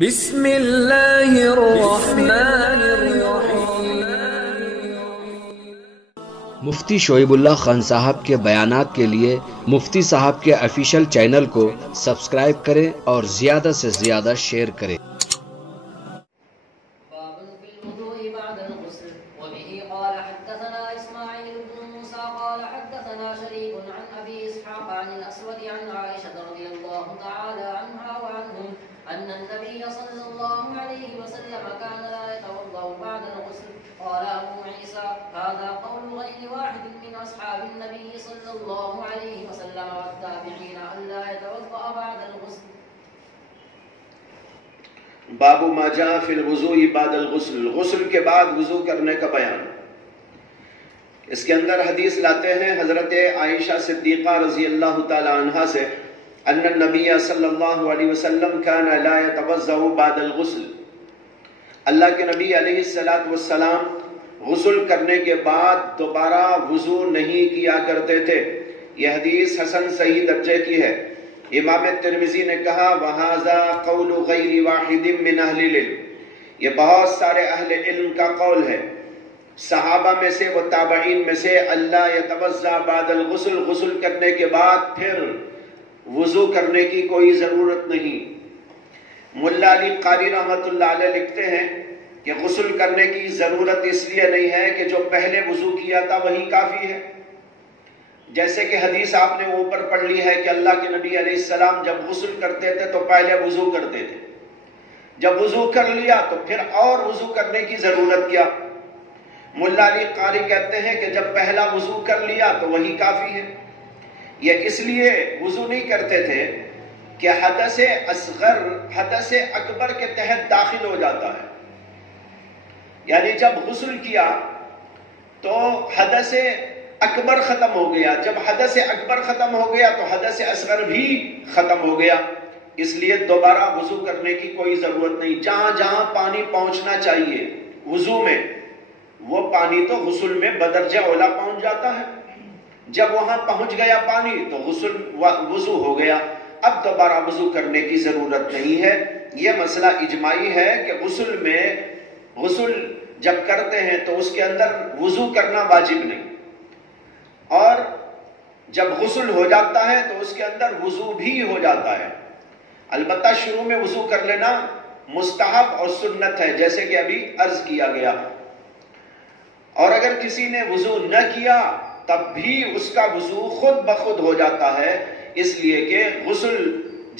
بسم اللہ الرحمن الرحیم۔ مفتی شعیب اللہ خان صاحب کے بیانات کے لیے مفتی صاحب کے آفیشیل چینل کو سبسکرائب کریں اور زیادہ سے زیادہ شیئر کریں۔ أن النبي صلى الله عليه وسلم كان لا يتوضأ بعد الغسل. قال أبو عيسى هذا قول غير واحد من أصحاب النبي صلى الله عليه وسلم والتابعين أن لا يتوضأ بعد الغسل. باب ما جاء فی الوضوء بعد الغسل، غسل کے بعد وضو کرنے کا بیان۔ اس کے اندر حدیث لاتے ہیں حضرت عائشہ صدیقہ رضی اللہ تعالی عنہا سے ان النبی صلی اللہ علیہ وسلم کان لا یتوضأ بعد الغسل، اللہ کے نبی علیہ السلام غسل کرنے کے بعد دوبارہ وضو نہیں کیا کرتے تھے۔ یہ حدیث حسن صحیح درجے کی ہے۔ امام ترمذی نے کہا وَهَذَا قَوْلُ غَيْرِ وَاحِدٍ مِّنْ أَهْلِ الْعِلْمِ، یہ بہت سارے اہل علم کا قول ہے، صحابہ میں سے و تابعین میں سے، اللہ یتوضأ بعد الغسل، غسل کرنے کے بعد پھر وضو کرنے کی کوئی ضرورت نہیں۔ ملا علی قاری رحمت اللہ علیہ لکھتے ہیں کہ غسل کرنے کی ضرورت اس لیے نہیں ہے کہ جو پہلے وضو کیا تھا وہی کافی ہے، جیسے کہ حدیث آپ نے اوپر پڑھ لی ہے کہ اللہ کے نبی علیہ السلام جب غسل کرتے تھے تو پہلے وضو کرتے تھے، جب وضو کر لیا تو پھر اور وضو کرنے کی ضرورت کیا۔ ملا علی قاری کہتے ہیں کہ جب پہلا وضو کر لیا تو وہی کافی ہے۔ یہ اس لیے وضو نہیں کرتے تھے کہ حدث اصغر حدث اکبر کے تحت داخل ہو جاتا ہے، یعنی جب غسل کیا تو حدث اکبر ختم ہو گیا، جب حدث اکبر ختم ہو گیا تو حدث اصغر بھی ختم ہو گیا، اس لیے دوبارہ وضو کرنے کی کوئی ضرورت نہیں۔ جہاں جہاں پانی پہنچنا چاہیے وضو میں وہ پانی تو غسل میں بدرجہ اولا پہنچ جاتا ہے، جب وہاں پہنچ گیا پانی تو وضو ہو گیا، اب دوبارہ وضو کرنے کی ضرورت نہیں ہے۔ یہ مسئلہ اجماعی ہے کہ غسل جب کرتے ہیں تو اس کے اندر وضو کرنا واجب نہیں، اور جب غسل ہو جاتا ہے تو اس کے اندر وضو بھی ہو جاتا ہے۔ البتہ شروع میں وضو کر لینا مستحب اور سنت ہے، جیسے کہ ابھی عرض کیا گیا، اور اگر کسی نے وضو نہ کیا تب بھی اس کا وضو خود بخود ہو جاتا ہے، اس لیے کہ غسل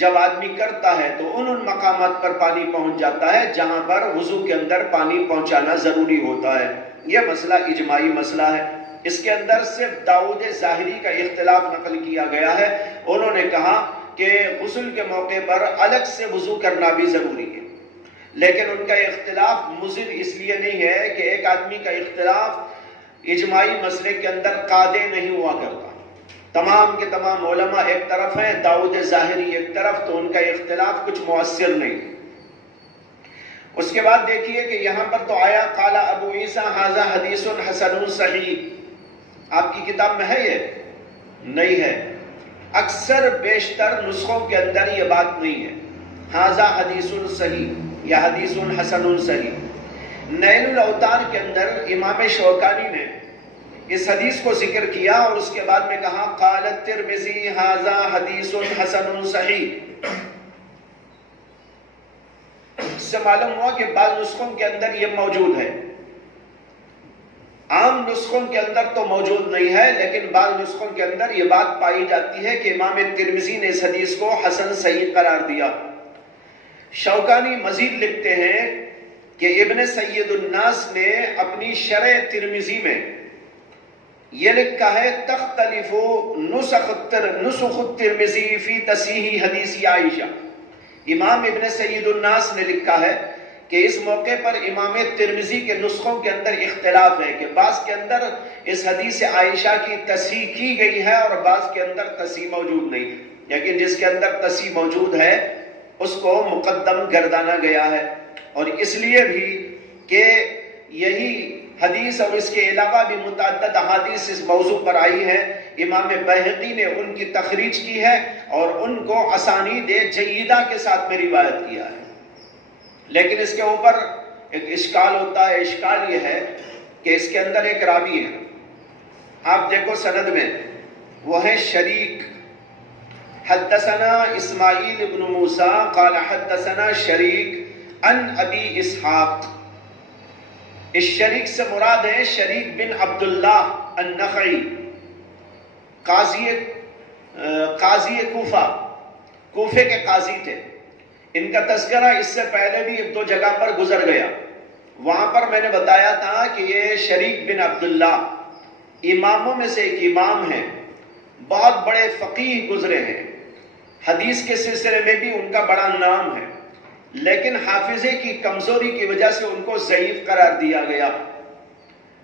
جب آدمی کرتا ہے تو ان مقامات پر پانی پہنچ جاتا ہے جہاں پر وضو کے اندر پانی پہنچانا ضروری ہوتا ہے۔ یہ مسئلہ اجماعی مسئلہ ہے۔ اس کے اندر صرف داؤد ظاہری کا اختلاف نقل کیا گیا ہے، انہوں نے کہا کہ غسل کے موقع پر الگ سے وضو کرنا بھی ضروری ہے، لیکن ان کا اختلاف مضر اس لیے نہیں ہے کہ ایک آدمی کا اختلاف اجماعی مسئلے کے اندر قاعدے نہیں ہوا کرتا۔ تمام کے تمام علماء ایک طرف ہیں، داؤد ظاہری ایک طرف، تو ان کا اختلاف کچھ مؤثر نہیں۔ اس کے بعد دیکھیے کہ یہاں پر تو آیا قال ابو عیسیٰ ھذا حدیث حسن صحیح، آپ کی کتاب میں ہے یہ نہیں ہے، اکثر بیشتر نسخوں کے اندر یہ بات نہیں ہے، ھذا حدیث صحیح یا حدیث حسن صحیح۔ نیل الاوطار کے اندر امام شوکانی نے اس حدیث کو ذکر کیا اور اس کے بعد میں کہا قال الترمذی ھذا حدیث حسن صحیح۔ اس سے معلوم ہوا کہ بعض نسخوں کے اندر یہ موجود ہے، عام نسخوں کے اندر تو موجود نہیں ہے، لیکن بعض نسخوں کے اندر یہ بات پائی جاتی ہے کہ امام ترمذی نے اس حدیث کو حسن صحیح قرار دیا۔ شوکانی مزید لکھتے ہیں کہ ابن سید الناس نے اپنی شرح ترمذی میں یہ لکھا ہے تختلف نسخ الترمذی فی تصحیح حدیث عائشہ۔ امام ابن سید الناس نے لکھا ہے کہ اس موقع پر امام ترمذی کے نسخوں کے اندر اختلاف ہے کہ بعض کے اندر اس حدیث عائشہ کی تصحیح کی گئی ہے اور بعض کے اندر تصحیح موجود نہیں، لیکن جس کے اندر تصحیح موجود ہے اس کو مقدم گردانا گیا ہے۔ اور اس لیے بھی کہ یہی حدیث اور اس کے علاوہ بھی متعدد احادیث اس موضوع پر آئی ہے، امام بیہقی نے ان کی تخریج کی ہے اور ان کو اسانید جیدہ کے ساتھ میں روایت کیا ہے۔ لیکن اس کے اوپر ایک اشکال ہوتا ہے. اشکال یہ ہے کہ اس کے اندر ایک راوی ہے. آپ دیکھو سند میں وہ ہے شریک. حدثنا اسماعیل ابن موسیٰ قال حدثنا شریک عن ابی اسحاق. اس شریک سے مراد ہے شریک بن عبداللہ النخعی، قاضی کوفے کے قاضی تھے. ان کا تذکرہ اس سے پہلے بھی ایک دو جگہ پر گزر گیا. وہاں پر میں نے بتایا تھا کہ یہ شریک بن عبداللہ اماموں میں سے ایک امام ہیں، بہت بڑے فقیہ گزرے ہیں، حدیث کے سلسلے میں بھی ان کا بڑا نام ہے، لیکن حافظے کی کمزوری کی وجہ سے ان کو ضعیف قرار دیا گیا.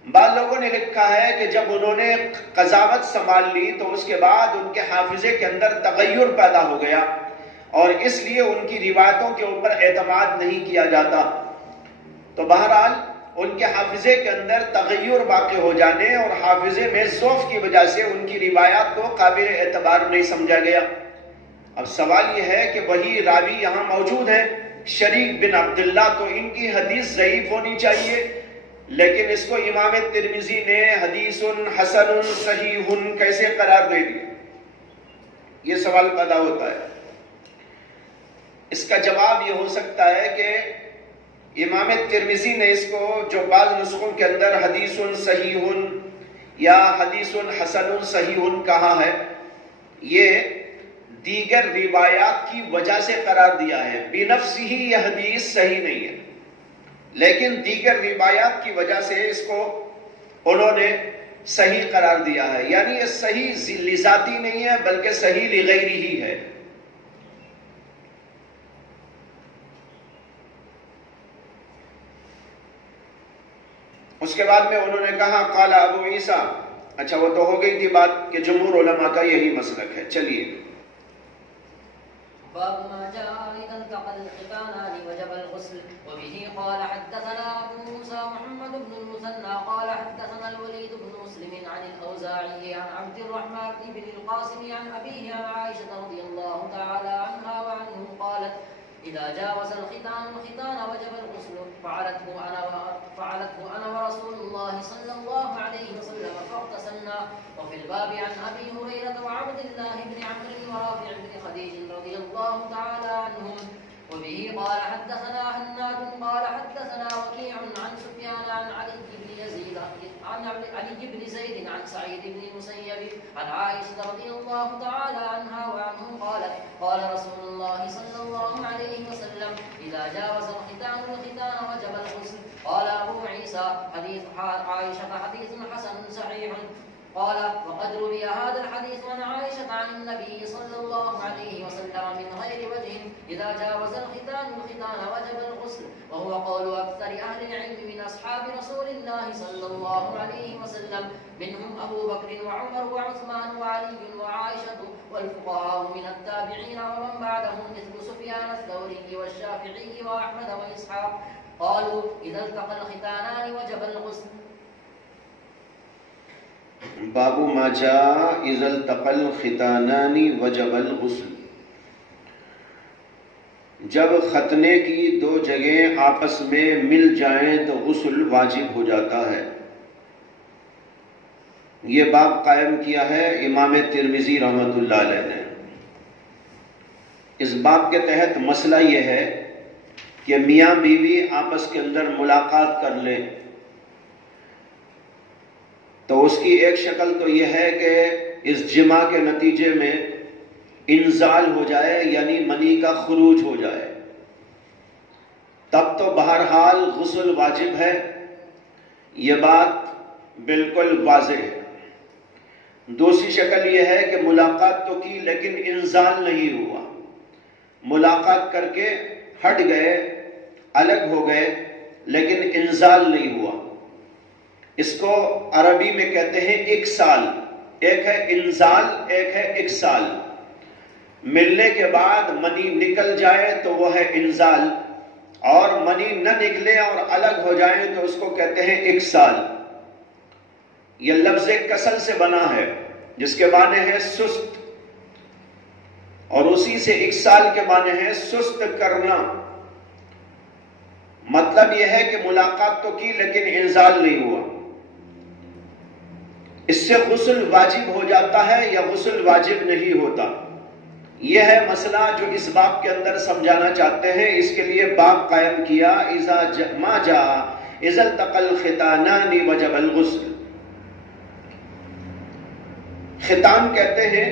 بعض لوگوں نے لکھا ہے کہ جب انہوں نے قضاوت سنبھال لی تو اس کے بعد ان کے حافظے کے اندر تغیر پیدا ہو گیا اور اس لیے ان کی روایتوں کے اوپر اعتماد نہیں کیا جاتا. تو بہرحال ان کے حافظے کے اندر تغیر واقع ہو جانے اور حافظے میں ضعف کی وجہ سے ان کی روایات کو قابل اعتبار نہیں سمجھا گیا. اب سوال یہ ہے کہ وہی راوی یہاں موجود ہے شریک بن عبداللہ، تو ان کی حدیث ضعیف ہونی چاہیے، لیکن اس کو امام ترمذی نے حدیث حسن صحیح کیسے قرار دے دیا؟ یہ سوال پیدا ہوتا ہے. اس کا جواب یہ ہو سکتا ہے کہ امام ترمذی نے اس کو جو بعض نسخوں کے اندر حدیث صحیح یا حدیث حسن صحیح کہا ہے، یہ دیگر روایات کی وجہ سے قرار دیا ہے. بنفس ہی یہ حدیث صحیح نہیں ہے، لیکن دیگر روایات کی وجہ سے اس کو انہوں نے صحیح قرار دیا ہے. یعنی یہ صحیح لذاتی نہیں ہے بلکہ صحیح لغیری ہی ہے. اس کے بعد میں انہوں نے کہا قال ابو عیسیٰ. اچھا وہ تو ہو گئی تھی بات کہ جمہور علماء کا یہی مسلک ہے. چلیے باب ما جاء إذا التقى الختانان وجب الغسل. وبه قال حدثنا أبو موسى محمد بن المثنى قال حدثنا الوليد بن مسلم عن الأوزاعي عن عبد الرحمن بن القاسم عن أبيه عن عائشة رضي الله تعالى عنها وعنه قالت إذا جاوز الختان وجب الغسل. فعلته أنا ورسول الله صلى الله عليه وسلم فاغتسلنا. وفي الباب عن أبي هريرة وعبد الله بن عمرو ورافع بن خديج رضي الله تعالى عنهم. وبه قال حدثنا هناد قال حدثنا وكيع عن سفيان عن علي بن زيد عن سعيد بن المسيب عن عائشة رضي الله تعالى عنها وعنه قالت قال رسول الله صلى الله عليه وسلم إذا جاوز الختان وجب الغسل. قال أبو عيسى حديث عائشة حديث حسن صحيح. قال وقد روي هذا الحديث عن عائشة عن النبي صلى الله عليه وسلم من غير وجه إذا جاوز الختان وجب الغسل، وهو قول أكثر أهل العلم من أصحاب رسول الله صلى الله عليه وسلم، منهم أبو بكر وعمر وعثمان وعلي وعائشة، والفقهاء من التابعين ومن بعدهم مثل سفيان الثوري والشافعي وأحمد وإسحاق قالوا إذا التقى الختانان وجب الغسل. باب ما جاء اذا التقى الختانان وجب الغسل. جب ختنے کی دو جگہیں آپس میں مل جائیں تو غسل واجب ہو جاتا ہے. یہ باب قائم کیا ہے امام ترمذی رحمۃ اللہ علیہ نے. اس باب کے تحت مسئلہ یہ ہے کہ میاں بیوی آپس کے اندر ملاقات کر لیں تو اس کی ایک شکل تو یہ ہے کہ اس جماع کے نتیجے میں انزال ہو جائے، یعنی منی کا خروج ہو جائے، تب تو بہرحال غسل واجب ہے. یہ بات بالکل واضح ہے. دوسری شکل یہ ہے کہ ملاقات تو کی لیکن انزال نہیں ہوا، ملاقات کر کے ہٹ گئے، الگ ہو گئے لیکن انزال نہیں ہوا. اس کو عربی میں کہتے ہیں اکسال. ایک ہے انزال، ایک ہے اکسال. ملنے کے بعد منی نکل جائے تو وہ ہے انزال، اور منی نہ نکلے اور الگ ہو جائیں تو اس کو کہتے ہیں اکسال. یہ لفظ کسل سے بنا ہے جس کے معنی ہے سست، اور اسی سے اکسال کے معنی ہے سست کرنا. مطلب یہ ہے کہ ملاقات تو کی لیکن انزال نہیں ہوا. اس سے غسل واجب ہو جاتا ہے یا غسل واجب نہیں ہوتا؟ یہ ہے مسئلہ جو اس باب کے اندر سمجھانا چاہتے ہیں. اس کے لیے باب قائم کیا اذا التقى الختانان وجب الغسل. ختان کہتے ہیں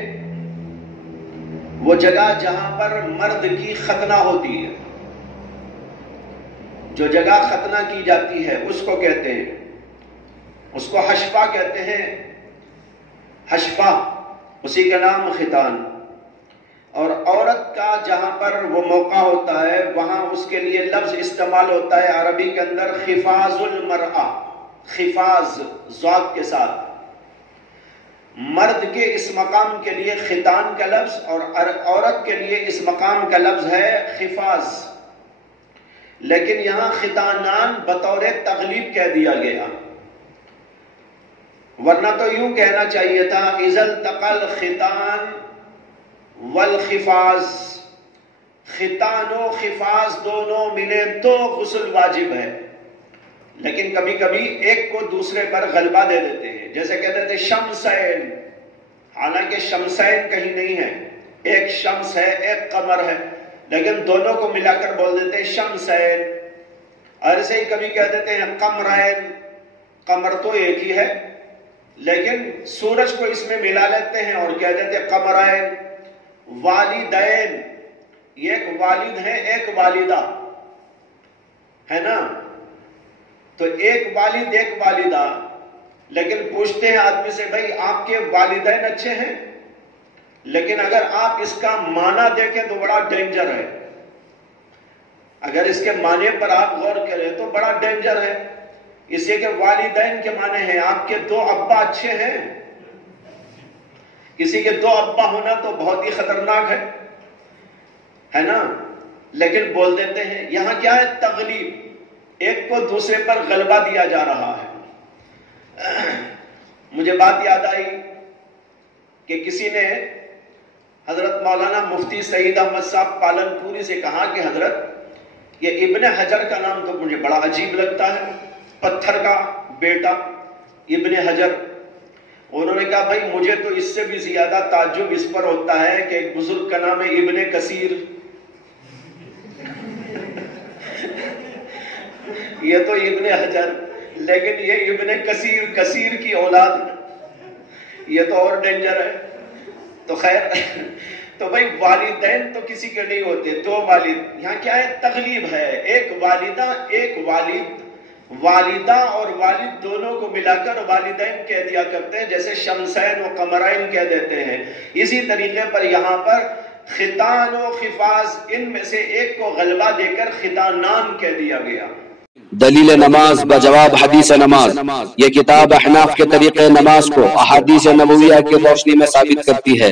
وہ جگہ جہاں پر مرد کی ختنہ ہوتی ہے. جو جگہ ختنہ کی جاتی ہے اس کو کہتے ہیں، اس کو حشفہ کہتے ہیں. حشفہ اسی کا نام ختان. اور عورت کا جہاں پر وہ موقع ہوتا ہے وہاں اس کے لیے لفظ استعمال ہوتا ہے عربی کے اندر خفاز المرأہ. خفاز ضاد کے ساتھ. مرد کے اس مقام کے لیے ختان کا لفظ اور عورت کے لیے اس مقام کا لفظ ہے خفاز. لیکن یہاں ختانان بطور تغلیب کہہ دیا گیا، ورنہ تو یوں کہنا چاہیے تھا اذا التقى الختان والخفاز. ختان و خفاز دونوں ملے تو غسل واجب ہے. لیکن کبھی کبھی ایک کو دوسرے پر غلبہ دے دیتے ہیں، جیسے کہتے تھے شمسین، حالانکہ شمسین کہیں نہیں ہے. ایک شمس ہے ایک قمر ہے، لیکن دونوں کو ملا کر بول دیتے ہیں شمسین. اور ایسے ہی کبھی کہہ دیتے ہیں قمرین. قمر تو ایک ہی ہے لیکن سورج کو اس میں ملا لیتے ہیں اور کہہ دیتے ہیں قمرین. والدین، یہ ایک والد ہے ایک والدہ ہے نا، تو ایک والد ایک والدہ. لیکن پوچھتے ہیں آدمی سے بھائی آپ کے والدین اچھے ہیں؟ لیکن اگر آپ اس کا معنی دیکھیں تو بڑا ڈینجر ہے. اگر اس کے معنی پر آپ غور کریں تو بڑا ڈینجر ہے. اس لیے کہ والدین کے معنی ہیں آپ کے دو ابا اچھے ہیں. کسی کے دو ابا ہونا تو بہت ہی خطرناک ہے نا. لیکن بول دیتے ہیں. یہاں کیا ہے؟ تغلیب. ایک کو دوسرے پر غلبہ دیا جا رہا ہے. مجھے بات یاد آئی کہ کسی نے حضرت مولانا مفتی سعید احمد صاحب پالن پوری سے کہا کہ حضرت یہ ابن حجر کا نام تو مجھے بڑا عجیب لگتا ہے، پتھر کا بیٹا ابن حجر. انہوں نے کہا بھائی مجھے تو اس سے بھی زیادہ تعجب اس پر ہوتا ہے کہ ایک بزرگ کا نام ہے ابن کثیر. یہ تو ابن حجر، لیکن یہ ابن کثیر، کثیر کی اولاد، یہ تو اور ڈینجر ہے. تو خیر، تو بھائی والدین تو کسی کے نہیں ہوتے، دو والد. یہاں کیا ہے؟ تغلیب ہے. ایک والدہ ایک والد. والدہ اور والد دونوں کو ملا کر والدین کہہ دیا کرتے ہیں، جیسے شمسین و قمرین کہہ دیتے ہیں. اسی طریقے پر یہاں پر ختان و خفاز، ان میں سے ایک کو غلبہ دے کر ختانان کہہ دیا گیا. دلیل نماز بجواب حدیث نماز. یہ کتاب احناف کے طریقے نماز کو احادیث نبویہ کی روشنی میں ثابت کرتی ہے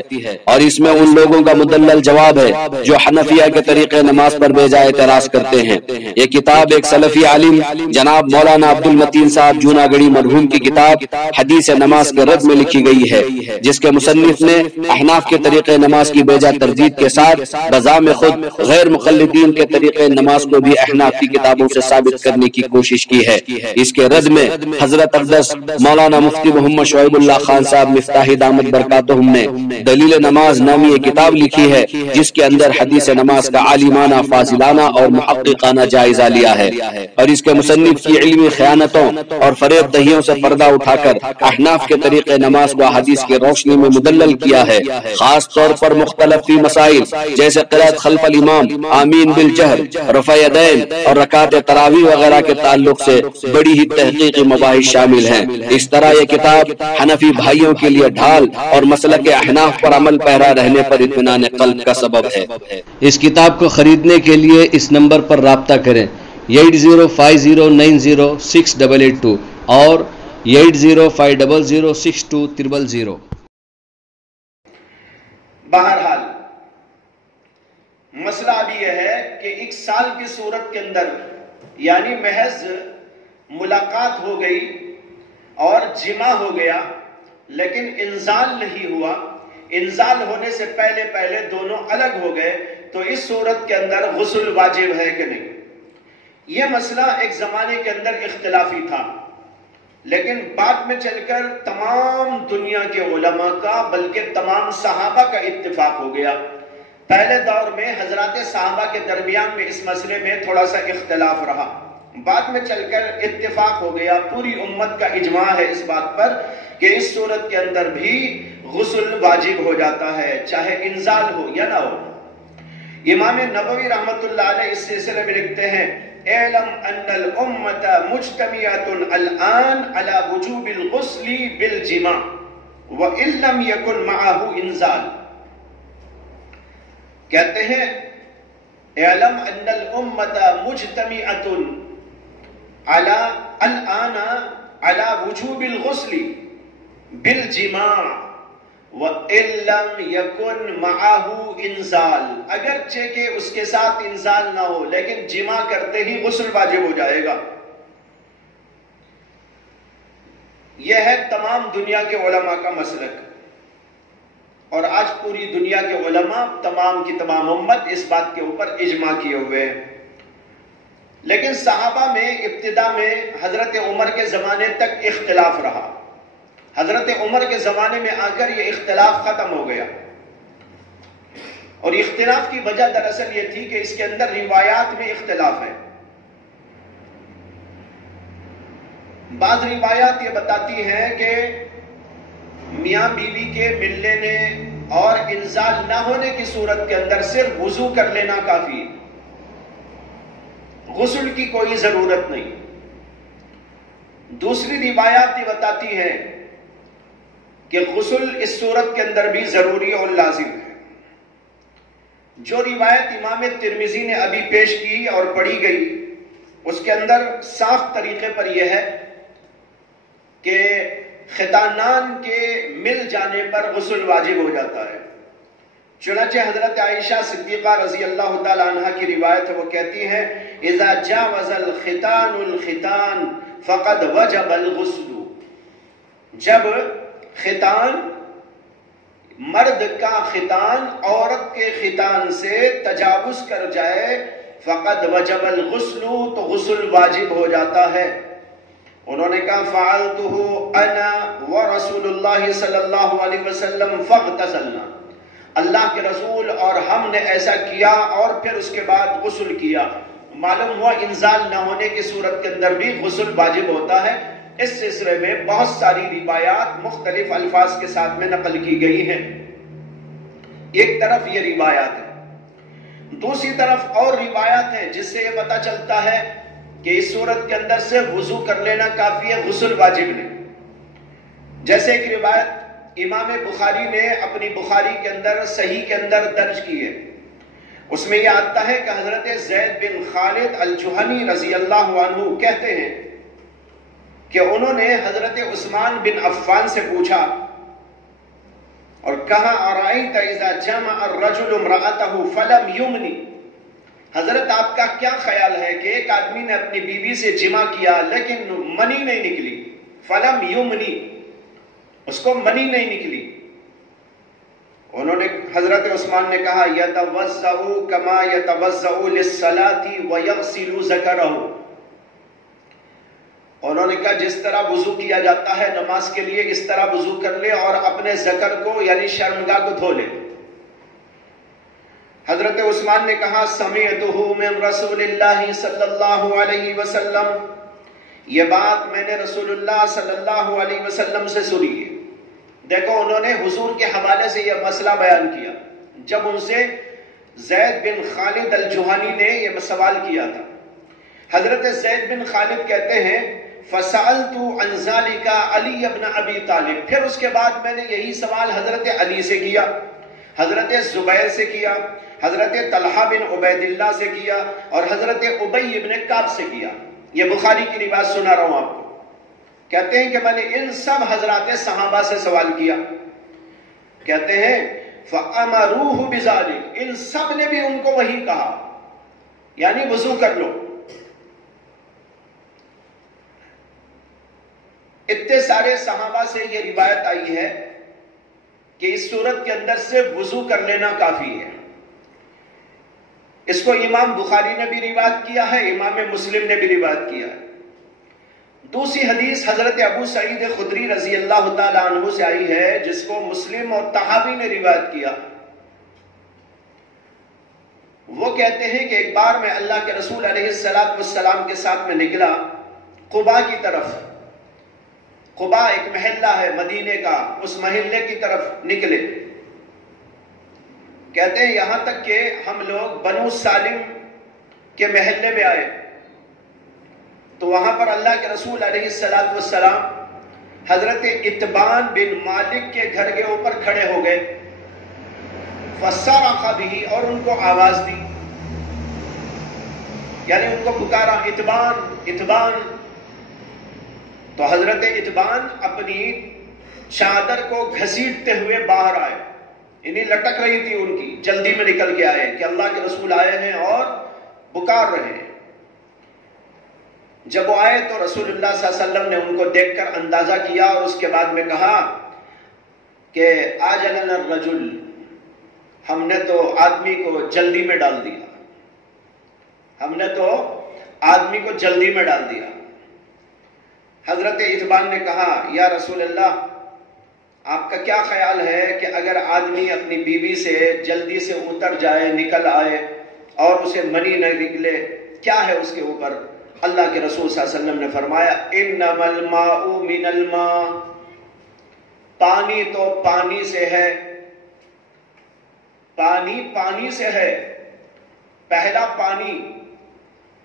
اور اس میں ان لوگوں کا مدلل جواب ہے جو حنفیہ کے طریقے نماز پر بے جا اعتراض کرتے ہیں. یہ کتاب ایک سلفی عالم جناب مولانا عبد المتین صاحب جوناگڑھی مرحوم کی کتاب حدیث نماز کے رد میں لکھی گئی ہے، جس کے مصنف نے احناف کے طریقے نماز کی بے جا تردید کے ساتھ بذام خود غیر مقلدین کے طریقے نماز کو بھی احناف کی کتابوں سے ثابت کرنے کی کوشش کی ہے. اس کے رد میں حضرت اقدس مولانا مفتی محمد شعیب اللہ خان صاحب مفتاحی دامت برکاتہم نے دلیل نماز نامی ایک کتاب لکھی ہے، جس کے اندر حدیث نماز کا عالمانہ، فاضلانہ اور محققانہ جائزہ لیا ہے اور اس کے مصنف کی علمی خیانتوں اور فریب دہیوں سے پردہ اٹھا کر احناف کے طریقے نماز کو حدیث کی روشنی میں مدلل کیا ہے. خاص طور پر مختلف فی مسائل جیسے قرأت خلف الامام، آمین بالجہر، رفع یدین اور رکعت تراویح وغیرہ کے تعلق سے بڑی ہی تحقیقی مباحث شامل ہیں. اس طرح یہ کتاب حنفی بھائیوں کے لیے ڈھال اور مسلک احناف پر عمل پیرا رہنے پر اطمینان قلب کا سبب ہے. اس کتاب کو خریدنے کے لیے اس نمبر پر رابطہ کریں 8050906882 اور 8050062000. بہرحال مسئلہ اب یہ ہے کہ ایک سال کی صورت کے اندر یعنی محض ملاقات ہو گئی اور جمع ہو گیا لیکن انزال نہیں ہوا. انزال ہونے سے پہلے دونوں الگ ہو گئے، تو اس صورت کے اندر غسل واجب ہے کہ نہیں؟ یہ مسئلہ ایک زمانے کے اندر اختلافی تھا، لیکن بعد میں چل کر تمام دنیا کے علماء کا بلکہ تمام صحابہ کا اتفاق ہو گیا۔ پہلے دور میں حضرات صحابہ کے درمیان میں اس مسئلے میں تھوڑا سا اختلاف رہا، بعد میں چل کر اتفاق ہو گیا، پوری امت کا اجماع ہے اس بات پر کہ اس صورت کے اندر بھی غسل واجب ہو جاتا ہے، چاہے انزال ہو یا نہ ہو۔ امام نبوی رحمۃ اللہ علیہ اس سلسلے میں لکھتے ہیں اعلم ان الامت مجتمعۃ الان علی وجوب الغسل بالجماع وان لم یکن معه انزال۔ کہتے ہیں اعلم ان الامت مجتمعۃ الان علی وجوب الغسل بالجماع وَإِن لَّمْ يَكُن مَّعَهُ انزال، اگرچہ کہ اس کے ساتھ انزال نہ ہو لیکن جماع کرتے ہی غسل واجب ہو جائے گا۔ یہ ہے تمام دنیا کے علماء کا مسلک، اور آج پوری دنیا کے علماء تمام کی تمام امت اس بات کے اوپر اجماع کیے ہوئے ہیں۔ لیکن صحابہ میں ابتدا میں حضرت عمر کے زمانے تک اختلاف رہا، حضرت عمر کے زمانے میں آ کر یہ اختلاف ختم ہو گیا، اور اختلاف کی وجہ دراصل یہ تھی کہ اس کے اندر روایات میں اختلاف ہے۔ بعض روایات یہ بتاتی ہیں کہ میاں بیوی کے مل لینے اور انزال نہ ہونے کی صورت کے اندر صرف وضو کر لینا کافی، غسل کی کوئی ضرورت نہیں۔ دوسری روایات یہ بتاتی ہیں کہ غسل اس صورت کے اندر بھی ضروری اور لازم ہے۔ جو روایت امام ترمذی نے ابھی پیش کی اور پڑھی گئی اس کے اندر صاف طریقے پر یہ ہے کہ ختانان کے مل جانے پر غسل واجب ہو جاتا ہے۔ چنانچہ حضرت عائشہ صدیقہ رضی اللہ تعالی عنہ کی روایت ہے، وہ کہتی ہیں اذا جاوز الختان الختان فقد وجب الغسل، جب ختان مرد کا ختان عورت کے ختان سے تجاوز کر جائے فقد وجب الغسل، تو غسل واجب ہو جاتا ہے۔ انہوں نے کہا فعلته انا ورسول اللہ صلی اللہ علیہ وسلم فاغتسلنا، اللہ کے رسول اور ہم نے ایسا کیا اور پھر اس کے بعد غسل کیا۔ معلوم ہوا انزال نہ ہونے کی صورت کے اندر بھی غسل واجب ہوتا ہے۔ اس سلسلے میں بہت ساری روایات مختلف الفاظ کے ساتھ میں نقل کی گئی ہیں۔ ایک طرف یہ روایات ہے، دوسری طرف اور روایات ہیں جس سے یہ پتہ چلتا ہے کہ اس صورت کے اندر سے وضو کر لینا کافی ہے، غسل واجب نہیں۔ جیسے ایک روایت امام بخاری نے اپنی بخاری کے اندر صحیح کے اندر درج کی ہے، اس میں یہ آتا ہے کہ حضرت زید بن خالد الجہنی رضی اللہ عنہ کہتے ہیں کہ انہوں نے حضرت عثمان بن عفان سے پوچھا اور کہا ارائیت اذا جمع الرجل امرأته فلم یمنی، حضرت آپ کا کیا خیال ہے کہ ایک آدمی نے اپنی بیوی سے جمع کیا لیکن منی نہیں نکلی، فلم یمنی، اس کو منی نہیں نکلی۔ انہوں نے حضرت عثمان نے کہا یتوضأ کما یتوضأ للصلاة ویغسل ذکرہ، انہوں نے کہا جس طرح وضو کیا جاتا ہے نماز کے لیے اس طرح وضو کر لے اور اپنے ذکر کو یعنی شرمگاہ کو دھو لے۔ حضرت عثمان نے کہا سمعتہ من رسول اللہ صلی اللہ علیہ وسلم، یہ بات میں نے رسول اللہ صلی اللہ علیہ وسلم سے سنی ہے۔ دیکھو انہوں نے حضور کے حوالے سے یہ مسئلہ بیان کیا جب ان سے زید بن خالد الجہنی نے یہ سوال کیا تھا۔ حضرت زید بن خالد کہتے ہیں فسألت عن ذلك علی ابن ابی طالب، پھر اس کے بعد میں نے یہی سوال حضرت علی سے کیا، حضرت زبیر سے کیا، حضرت طلحہ بن عبید اللہ سے کیا اور حضرت ابی ابن کعب سے کیا۔ یہ بخاری کی روایت سنا رہا ہوں آپ کو۔ کہتے ہیں کہ میں نے ان سب حضرات صحابہ سے سوال کیا، کہتے ہیں فَأَمَرُوهُ بِذَلِكَ، ان سب نے بھی ان کو وہی کہا، یعنی وضو کر لو۔ اتنے سارے صحابہ سے یہ روایت آئی ہے کہ اس صورت کے اندر سے وضو کر لینا کافی ہے۔ اس کو امام بخاری نے بھی روایت کیا ہے، امام مسلم نے بھی روایت کیا ہے۔ دوسری حدیث حضرت ابو سعید خدری رضی اللہ تعالی عنہ سے آئی ہے، جس کو مسلم اور طحاوی نے روایت کیا۔ وہ کہتے ہیں کہ ایک بار میں اللہ کے رسول علیہ السلام کے ساتھ میں نکلا قباء کی طرف۔ قباء ایک محلہ ہے مدینے کا، اس محلے کی طرف نکلے۔ کہتے ہیں یہاں تک کہ ہم لوگ بنو سالم کے محلے میں آئے، تو وہاں پر اللہ کے رسول علیہ السلام حضرت اتبان بن مالک کے گھر کے اوپر کھڑے ہو گئے، فصرخ به، اور ان کو آواز دی، یعنی ان کو پکارا، اتبان اتبان۔ تو حضرت اتبان اپنی چادر کو گھسیٹتے ہوئے باہر آئے، انہیں لٹک رہی تھی ان کی، جلدی میں نکل کے آئے کہ اللہ کے رسول آئے ہیں اور پکار رہے ہیں۔ جب وہ آئے تو رسول اللہ صلی اللہ علیہ وسلم نے ان کو دیکھ کر اندازہ کیا اور اس کے بعد میں کہا کہ آجلنا الرجل، ہم نے تو آدمی کو جلدی میں ڈال دیا، ہم نے تو آدمی کو جلدی میں ڈال دیا۔ حضرت اتبان نے کہا یا رسول اللہ، آپ کا کیا خیال ہے کہ اگر آدمی اپنی بیوی سے جلدی سے اتر جائے، نکل آئے اور اسے منی نہ نکلے، کیا ہے اس کے اوپر؟ اللہ کے رسول صلی اللہ علیہ وسلم نے فرمایا انما الماء من الماء، پانی تو پانی سے ہے، پانی پانی سے ہے۔ پہلا پانی،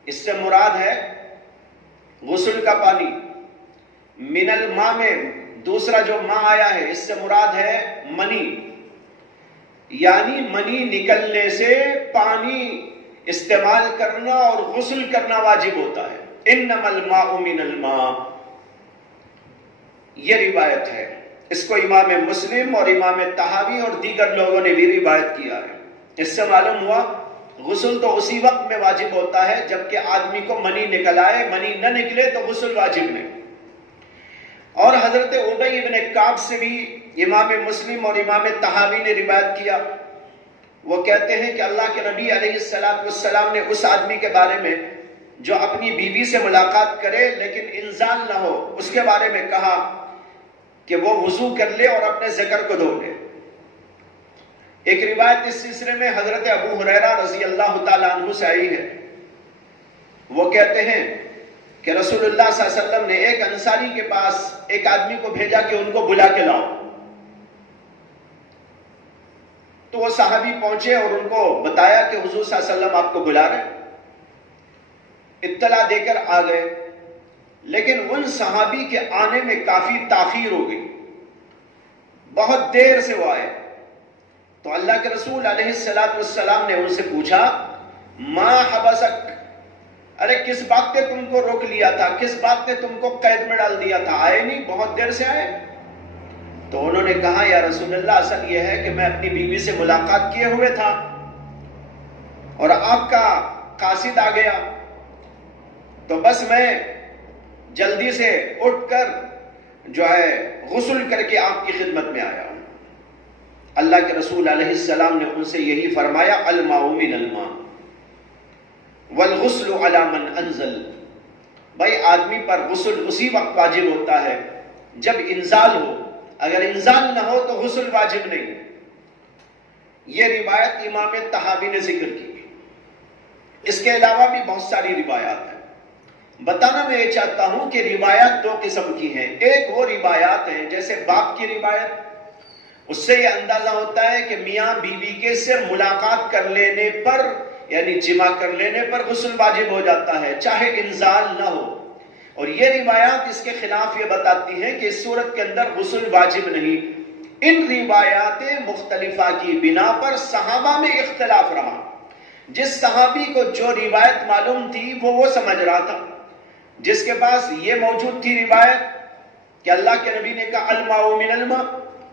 اس سے مراد ہے غسل کا پانی۔ من الماء میں دوسرا جو ماء آیا ہے، اس سے مراد ہے منی، یعنی منی نکلنے سے پانی استعمال کرنا اور غسل کرنا واجب ہوتا ہے۔ انما الماء من الماء، یہ روایت ہے۔ اس کو امام مسلم اور امام طحاوی اور دیگر لوگوں نے بھی روایت کیا ہے۔ اس سے معلوم ہوا غسل تو اسی وقت میں واجب ہوتا ہے جبکہ آدمی کو منی نکل آئے، منی نہ نکلے تو غسل واجب نہیں۔ اور حضرت ابی ابن کعب سے بھی امام مسلم اور امام طحاوی نے روایت کیا، وہ کہتے ہیں کہ اللہ کے نبی علیہ السلام نے اس آدمی کے بارے میں جو اپنی بیوی سے ملاقات کرے لیکن انزال نہ ہو، اس کے بارے میں کہا کہ وہ وضو کر لے اور اپنے ذکر کو دھو لے۔ ایک روایت اس سلسلے میں حضرت ابو ہریرہ رضی اللہ تعالیٰ عنہ سے آئی ہے، وہ کہتے ہیں کہ رسول اللہ صلی اللہ علیہ وسلم نے ایک انصاری کے پاس ایک آدمی کو بھیجا کہ ان کو بلا کے لاؤ۔ تو وہ صحابی پہنچے اور ان کو بتایا کہ حضور صلی اللہ علیہ وسلم آپ کو بلا رہے، اطلاع دے کر آ گئے، لیکن ان صحابی کے آنے میں کافی تاخیر ہو گئی، بہت دیر سے وہ آئے۔ تو اللہ کے رسول علیہ السلام نے ان سے پوچھا ما حبسک، ارے کس بات نے تم کو روک لیا تھا، کس بات نے تم کو قید میں ڈال دیا تھا، آئے نہیں، بہت دیر سے آئے؟ تو انہوں نے کہا یا رسول اللہ، اصل یہ ہے کہ میں اپنی بیوی سے ملاقات کیے ہوئے تھا اور آپ کا قاصد آ گیا، تو بس میں جلدی سے اٹھ کر جو ہے غسل کر کے آپ کی خدمت میں آیا ہوں۔ اللہ کے رسول علیہ السلام نے ان سے یہی فرمایا الماء من الماء والغسل علی من انزل، بھائی آدمی پر غسل اسی وقت واجب ہوتا ہے جب انزال ہو، اگر انزال نہ ہو تو غسل واجب نہیں۔ یہ روایت امام طحاوی نے ذکر کی۔ اس کے علاوہ بھی بہت ساری روایات ہیں۔ بتانا میں یہ چاہتا ہوں کہ روایات دو قسم کی ہیں۔ ایک وہ روایات ہیں جیسے باپ کی روایت، اس سے یہ اندازہ ہوتا ہے کہ میاں بیوی کے سے ملاقات کر لینے پر یعنی جمع کر لینے پر غسل واجب ہو جاتا ہے چاہے انزال نہ ہو، اور یہ روایات اس کے خلاف یہ بتاتی ہیں کہ اس صورت کے اندر غسل واجب نہیں۔ ان روایات مختلفہ کی بنا پر صحابہ میں اختلاف رہا، جس صحابی کو جو روایت معلوم تھی وہ سمجھ رہا تھا، جس کے پاس یہ موجود تھی روایت کہ اللہ کے نبی نے کہا الماء من الماء،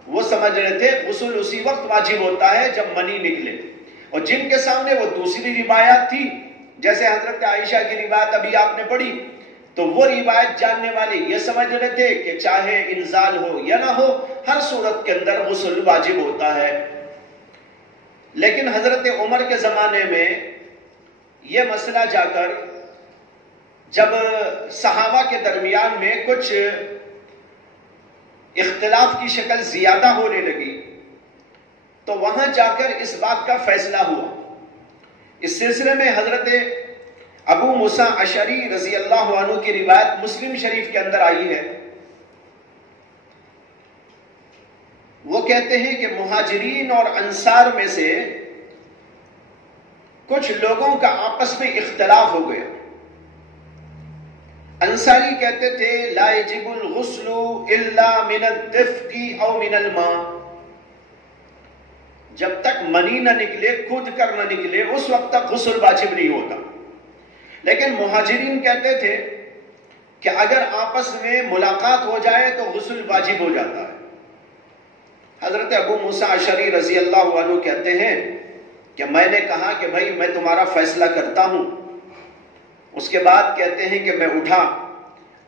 وہ سمجھ رہے تھے غسل اسی وقت واجب ہوتا ہے جب منی نکلے، اور جن کے سامنے وہ دوسری روایت تھی جیسے حضرت عائشہ کی روایت ابھی آپ نے پڑھی، تو وہ روایت جاننے والے یہ سمجھ رہے تھے کہ چاہے انزال ہو یا نہ ہو ہر صورت کے اندر غسل واجب ہوتا ہے۔ لیکن حضرت عمر کے زمانے میں یہ مسئلہ جا کر جب صحابہ کے درمیان میں کچھ اختلاف کی شکل زیادہ ہونے لگی تو وہاں جا کر اس بات کا فیصلہ ہوا. اس سلسلے میں حضرت ابو موسیٰ اشعری رضی اللہ عنہ کی روایت مسلم شریف کے اندر آئی ہے. وہ کہتے ہیں کہ مہاجرین اور انصار میں سے کچھ لوگوں کا آپس میں اختلاف ہو گیا. انصاری کہتے تھے لا یجب الغسل الا من الدفق او من الماء، جب تک منی نہ نکلے، خود کر نہ نکلے، اس وقت تک غسل واجب نہیں ہوتا. لیکن مہاجرین کہتے تھے کہ اگر آپس میں ملاقات ہو جائے تو غسل واجب ہو جاتا ہے. حضرت ابو موسیٰ اشعری رضی اللہ عنہ کہتے ہیں کہ میں نے کہا کہ بھائی میں تمہارا فیصلہ کرتا ہوں. اس کے بعد کہتے ہیں کہ میں اٹھا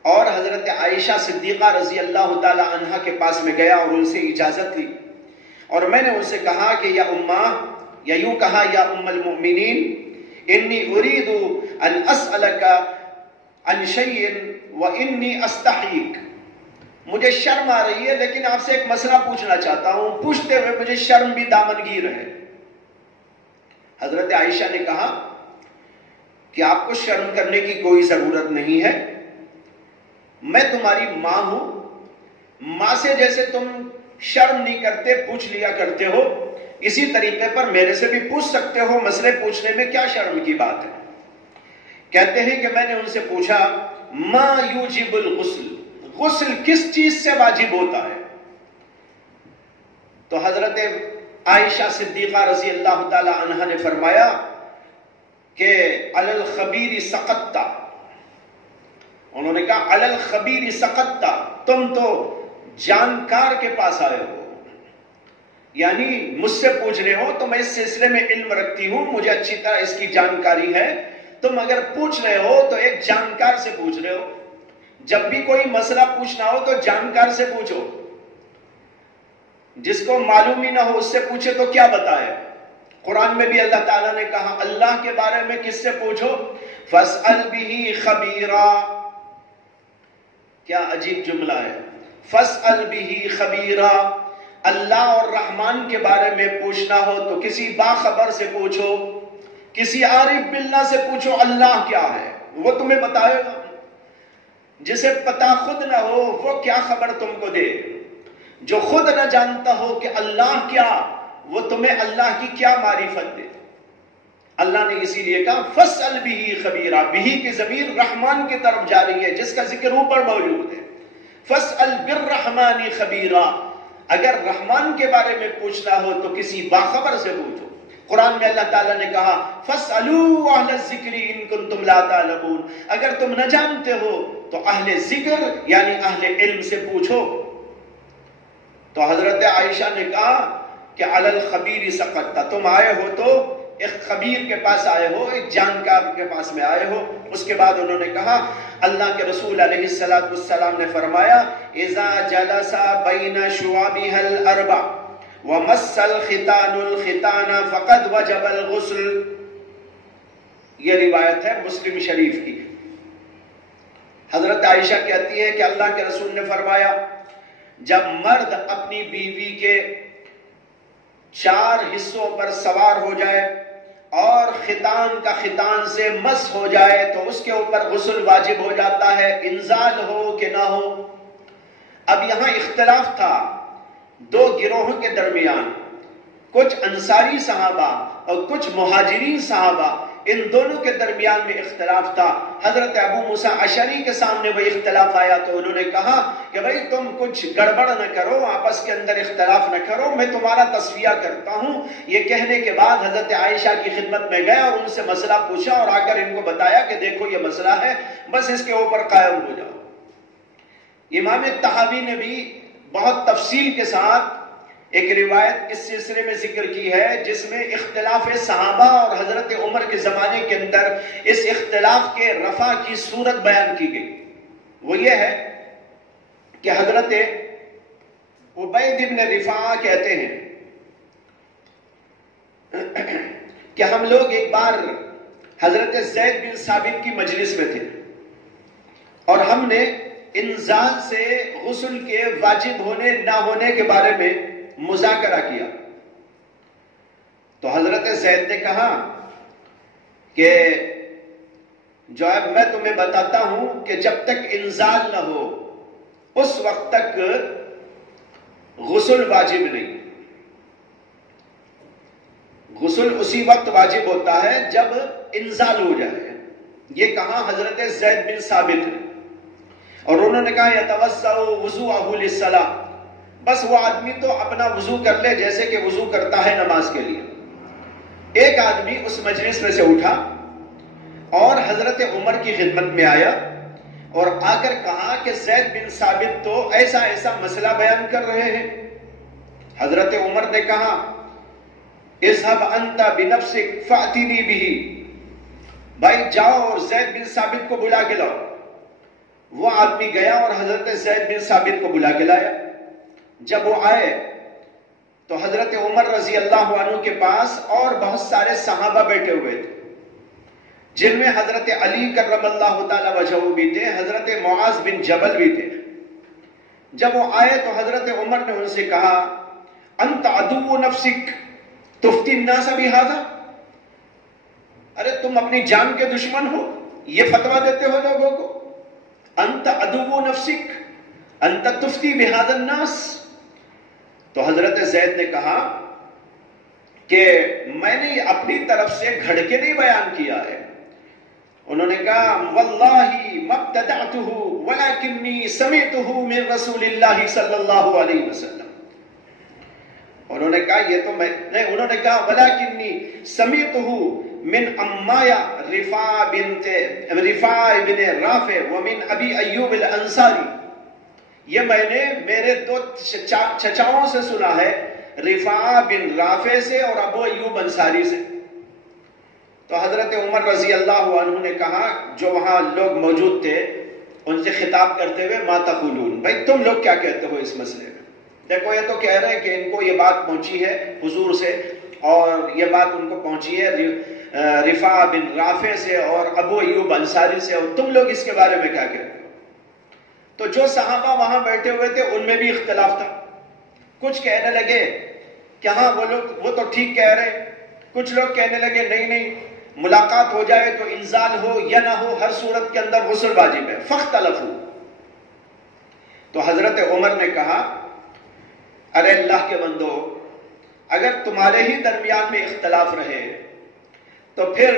اور حضرت عائشہ صدیقہ رضی اللہ تعالی عنہا کے پاس میں گیا اور ان سے اجازت لی، اور میں نے ان سے کہا کہ یا اماں، یا یوں کہا یا ام المؤمنین، انی اريد ان اسألک عن شیء وانی استحیک، مجھے شرم آ رہی ہے لیکن آپ سے ایک مسئلہ پوچھنا چاہتا ہوں، پوچھتے ہوئے مجھے شرم بھی دامنگیر ہے. حضرت عائشہ نے کہا کہ آپ کو شرم کرنے کی کوئی ضرورت نہیں ہے، میں تمہاری ماں ہوں، ماں سے جیسے تم شرم نہیں کرتے پوچھ لیا کرتے ہو، اسی طریقے پر میرے سے بھی پوچھ سکتے ہو، مسئلے پوچھنے میں کیا شرم کی بات ہے. کہتے ہیں کہ میں نے ان سے پوچھا ما یوجب الغسل، غسل کس چیز سے واجب ہوتا ہے؟ تو حضرت عائشہ صدیقہ رضی اللہ تعالی عنہا نے فرمایا کہ علی الخبیر سقطتا، انہوں نے کہا علی الخبیر سقطتا، تم تو جانکار کے پاس آئے ہو، یعنی مجھ سے پوچھ رہے ہو تو میں اس سلسلے میں علم رکھتی ہوں، مجھے اچھی طرح اس کی جانکاری ہے. تم اگر پوچھ رہے ہو تو ایک جانکار سے پوچھ رہے ہو. جب بھی کوئی مسئلہ پوچھنا ہو تو جانکار سے پوچھو، جس کو معلوم ہی نہ ہو اس سے پوچھے تو کیا بتائے. قرآن میں بھی اللہ تعالیٰ نے کہا اللہ کے بارے میں کس سے پوچھو، فَاسْأَلْ بِهِ خَبِيرًا. کیا عجیب جملہ ہے، فَاسْأَلْ بِهِ خَبِيرًا. اللہ اور رحمان کے بارے میں پوچھنا ہو تو کسی باخبر سے پوچھو، کسی عارف باللہ سے پوچھو اللہ کیا ہے، وہ تمہیں بتائے گا. جسے پتا خود نہ ہو وہ کیا خبر تم کو دے، جو خود نہ جانتا ہو کہ اللہ کیا، وہ تمہیں اللہ کی کیا معرفت دے. اللہ نے اسی لیے کہا فَاسْأَلْ بِهِ خَبِيرًا، بِهِ کی ضمیر رحمان کی طرف جا رہی ہے جس کا ذکر اوپر موجود ہے. فَاسْأَلْ بِالرَّحْمَانِ خَبِيرًا، اگر رحمان کے بارے میں پوچھنا ہو تو کسی باخبر سے پوچھو. قرآن میں اللہ تعالیٰ نے کہا فَاسْأَلُوا أَهْلَ الذِّكْرِ إِن كُنتُمْ لَا تَعْلَمُونَ، اگر تم نہ جانتے ہو تو اہل ذکر یعنی اہل علم سے پوچھو. تو حضرت عائشہ نے کہا کہ علی الخبیر سقطتا، تم آئے ہو تو ایک خبیر کے پاس آئے ہو، ایک جانکار کے پاس میں آئے ہو. اس کے بعد انہوں نے کہا اللہ کے رسول علیہ السلام نے فرمایا اذا جلس بین شعابها الاربع ومس الختان الختان فقد وجب الغسل. یہ روایت ہے مسلم شریف کی. حضرت عائشہ کہتی ہے کہ اللہ کے رسول نے فرمایا جب مرد اپنی بیوی کے 4 حصوں پر سوار ہو جائے اور ختان کا ختان سے مس ہو جائے تو اس کے اوپر غسل واجب ہو جاتا ہے، انزال ہو کہ نہ ہو. اب یہاں اختلاف تھا 2 گروہوں کے درمیان، کچھ انصاری صحابہ اور کچھ مہاجرین صحابہ، ان دونوں کے درمیان میں اختلاف تھا. حضرت ابو موسیٰ اشعری کے سامنے وہ اختلاف آیا تو انہوں نے کہا کہ بھائی تم کچھ گڑبڑ نہ کرو، آپس کے اندر اختلاف نہ کرو، میں تمہارا تصفیہ کرتا ہوں. یہ کہنے کے بعد حضرت عائشہ کی خدمت میں گئے اور ان سے مسئلہ پوچھا اور آ کر ان کو بتایا کہ دیکھو یہ مسئلہ ہے، بس اس کے اوپر قائم ہو جاؤ. امام طحاوی نے بھی بہت تفصیل کے ساتھ ایک روایت اس سلسلے میں ذکر کی ہے جس میں اختلاف صحابہ اور حضرت عمر کے زمانے کے اندر اس اختلاف کے رفع کی صورت بیان کی گئی. وہ یہ ہے کہ حضرت عبید بن رفاعہ کہتے ہیں کہ ہم لوگ ایک بار حضرت زید بن ثابت کی مجلس میں تھے اور ہم نے انزال سے غسل کے واجب ہونے نہ ہونے کے بارے میں مذاکرہ کیا. تو حضرت زید نے کہا کہ جو ہے میں تمہیں بتاتا ہوں کہ جب تک انزال نہ ہو اس وقت تک غسل واجب نہیں. غسل اسی وقت واجب ہوتا ہے جب انزال ہو جائے. یہ کہا حضرت زید بن ثابت نے. اور انہوں نے کہا یتوضأ وضوءہ للصلاۃ، بس وہ آدمی تو اپنا وضو کر لے جیسے کہ وضو کرتا ہے نماز کے لیے. ایک آدمی اس مجلس میں سے اٹھا اور حضرت عمر کی خدمت میں آیا اور آ کر کہا کہ زید بن ثابت تو ایسا ایسا مسئلہ بیان کر رہے ہیں. حضرت عمر نے کہا اذهب انت بنفسك فاتنی به، بھائی جاؤ اور زید بن ثابت کو بلا کے لاؤ. وہ آدمی گیا اور حضرت زید بن ثابت کو بلا کے لایا. جب وہ آئے تو حضرت عمر رضی اللہ عنہ کے پاس اور بہت سارے صحابہ بیٹھے ہوئے تھے جن میں حضرت علی کرم اللہ تعالی وجہہ بھی تھے، حضرت معاذ بن جبل بھی تھے. جب وہ آئے تو حضرت عمر نے ان سے کہا انت عدو نفسک تفتی الناس بہذا، ارے تم اپنی جان کے دشمن ہو، یہ فتویٰ دیتے ہو لوگوں کو. انت عدو نفسک انت تفتی بہذا الناس. تو حضرت زید نے کہا کہ میں نے اپنی طرف سے گھڑ کے نہیں بیان کیا ہے. انہوں نے کہا واللہ ما ابتدعته ولکنی سمعته من رسول اللہ صلی اللہ علیہ وسلم. انہوں نے کہا یہ تو میں نہیں، انہوں نے کہا ولکنی سمعته من امایا رفاع بن رافع ومن ابی ایوب الانصاری. یہ میں نے میرے دو چچاؤں سے سنا ہے، رفاع بن رافع سے اور ابو ایوب انصاری سے. تو حضرت عمر رضی اللہ عنہ نے کہا جو وہاں لوگ موجود تھے ان سے خطاب کرتے ہوئے ما تقولون، بھائی تم لوگ کیا کہتے ہو اس مسئلے میں؟ دیکھو یہ تو کہہ رہے ہیں کہ ان کو یہ بات پہنچی ہے حضور سے اور یہ بات ان کو پہنچی ہے رفاع بن رافع سے اور ابو ایوب انصاری سے، اور تم لوگ اس کے بارے میں کیا کہتے ہو؟ تو جو صحابہ وہاں بیٹھے ہوئے تھے ان میں بھی اختلاف تھا. کچھ کہنے لگے کہ ہاں وہ تو ٹھیک کہہ رہے، کچھ لوگ کہنے لگے نہیں ملاقات ہو جائے تو انزال ہو یا نہ ہو ہر صورت کے اندر غسل واجب ہے. فاختلفوا. تو حضرت عمر نے کہا ارے اللہ کے بندو، اگر تمہارے ہی درمیان میں اختلاف رہے تو پھر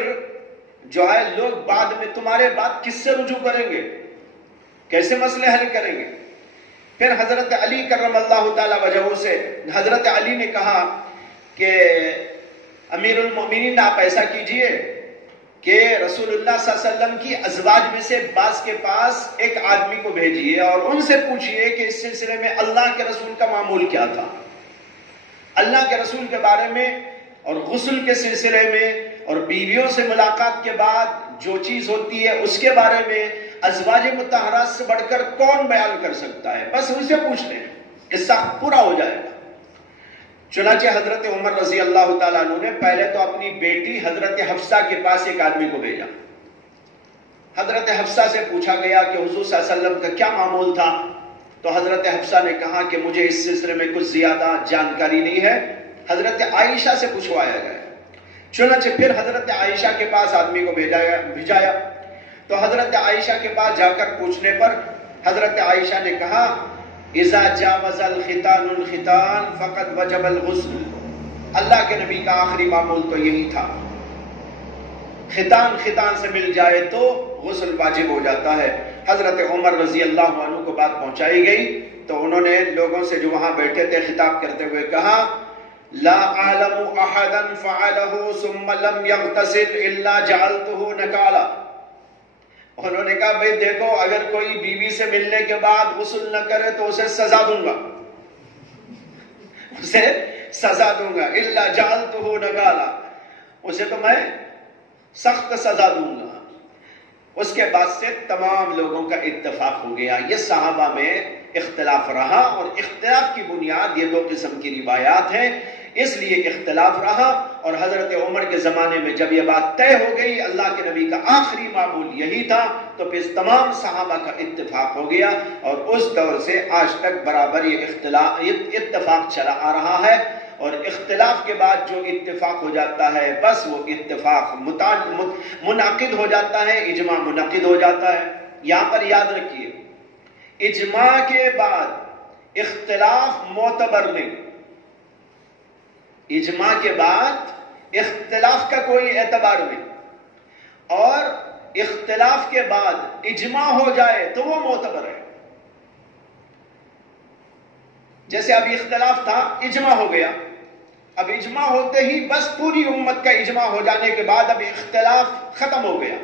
جو ہے لوگ بعد میں تمہارے بات کس سے رجوع کریں گے، کیسے مسئلے حل کریں گے؟ پھر حضرت علی کرم اللہ تعالی وجہہ سے حضرت علی نے کہا کہ امیر المومنین آپ ایسا کیجئے کہ رسول اللہ صلی اللہ علیہ وسلم کی ازواج میں سے بعض کے پاس ایک آدمی کو بھیجئے اور ان سے پوچھئے کہ اس سلسلے میں اللہ کے رسول کا معمول کیا تھا. اللہ کے رسول کے بارے میں اور غسل کے سلسلے میں اور بیویوں سے ملاقات کے بعد جو چیز ہوتی ہے اس کے بارے میں ازواج مطہرات سے بڑھ کر کون بیان کر سکتا ہے، بس ان سے پوچھ لیں، قصہ پورا ہو جائے گا. چنانچہ حضرت عمر رضی اللہ تعالیٰ عنہ نے پہلے تو اپنی بیٹی حضرت حفصہ کے پاس ایک آدمی کو بھیجا. حضرت حفصہ سے پوچھا گیا کہ حضور صلی اللہ علیہ وسلم کا کیا معمول تھا. تو حضرت حفصہ نے کہا کہ مجھے اس سلسلے میں کچھ زیادہ جانکاری نہیں ہے. حضرت عائشہ سے پوچھوایا گیا. چنانچہ پھر حضرت عائشہ کے پاس آدمی کو بھیجایا. تو حضرت عائشہ کے پاس جا کر پوچھنے پر حضرت عائشہ نے کہا اذا جاوز الختان الختان فقد وجب الغسل. اللہ کے نبی کا آخری معمول تو یہی تھا، ختان سے مل جائے تو غسل واجب ہو جاتا ہے. حضرت عمر رضی اللہ عنہ کو بات پہنچائی گئی تو انہوں نے لوگوں سے جو وہاں بیٹھے تھے خطاب کرتے ہوئے کہا لا اعلم احدا فعله ثم لم يغتسل الا جعلته نکالا. انہوں نے کہا بھئی دیکھو اگر کوئی بیوی سے ملنے کے بعد غسل نہ کرے تو اسے سزا دوں گا، اسے سزا دوں گا. الا جعلته نکالا، اسے تو میں سخت سزا دوں گا. اس کے بعد سے تمام لوگوں کا اتفاق ہو گیا. یہ صحابہ میں اختلاف رہا اور اختلاف کی بنیاد یہ دو قسم کی روایات ہیں، اس لیے اختلاف رہا اور حضرت عمر کے زمانے میں جب یہ بات طے ہو گئی، اللہ کے نبی کا آخری معمول یہی تھا، تو پھر تمام صحابہ کا اتفاق ہو گیا، اور اس دور سے آج تک برابر یہ اتفاق چلا آ رہا ہے۔ اور اختلاف کے بعد جو اتفاق ہو جاتا ہے، بس وہ اتفاق منعقد ہو جاتا ہے، اجماع منعقد ہو جاتا ہے۔ یہاں پر یاد رکھیے، اجماع کے بعد اختلاف معتبر نہیں، اجماع کے بعد اختلاف کا کوئی اعتبار نہیں، اور اختلاف کے بعد اجماع ہو جائے تو وہ معتبر ہے۔ جیسے اب اختلاف تھا، اجماع ہو گیا، اب اجماع ہوتے ہی بس پوری امت کا اجماع ہو جانے کے بعد اب اختلاف ختم ہو گیا۔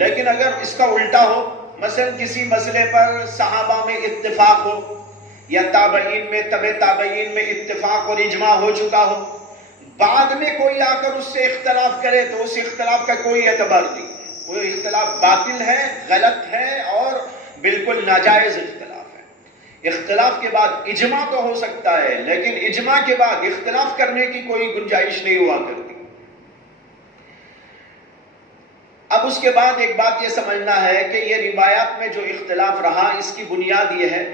لیکن اگر اس کا الٹا ہو، مثلا کسی مسئلے پر صحابہ میں اتفاق ہو، یا تابعین میں تبع تابعین میں اتفاق اور اجماع ہو چکا ہو، بعد میں کوئی آ کر اس سے اختلاف کرے تو اس اختلاف کا کوئی اعتبار نہیں، وہ اختلاف باطل ہے، غلط ہے اور بالکل ناجائز اختلاف ہے۔ اختلاف کے بعد اجماع تو ہو سکتا ہے، لیکن اجماع کے بعد اختلاف کرنے کی کوئی گنجائش نہیں ہوا کرتی۔ اب اس کے بعد ایک بات یہ سمجھنا ہے کہ یہ روایات میں جو اختلاف رہا، اس کی بنیاد یہ ہے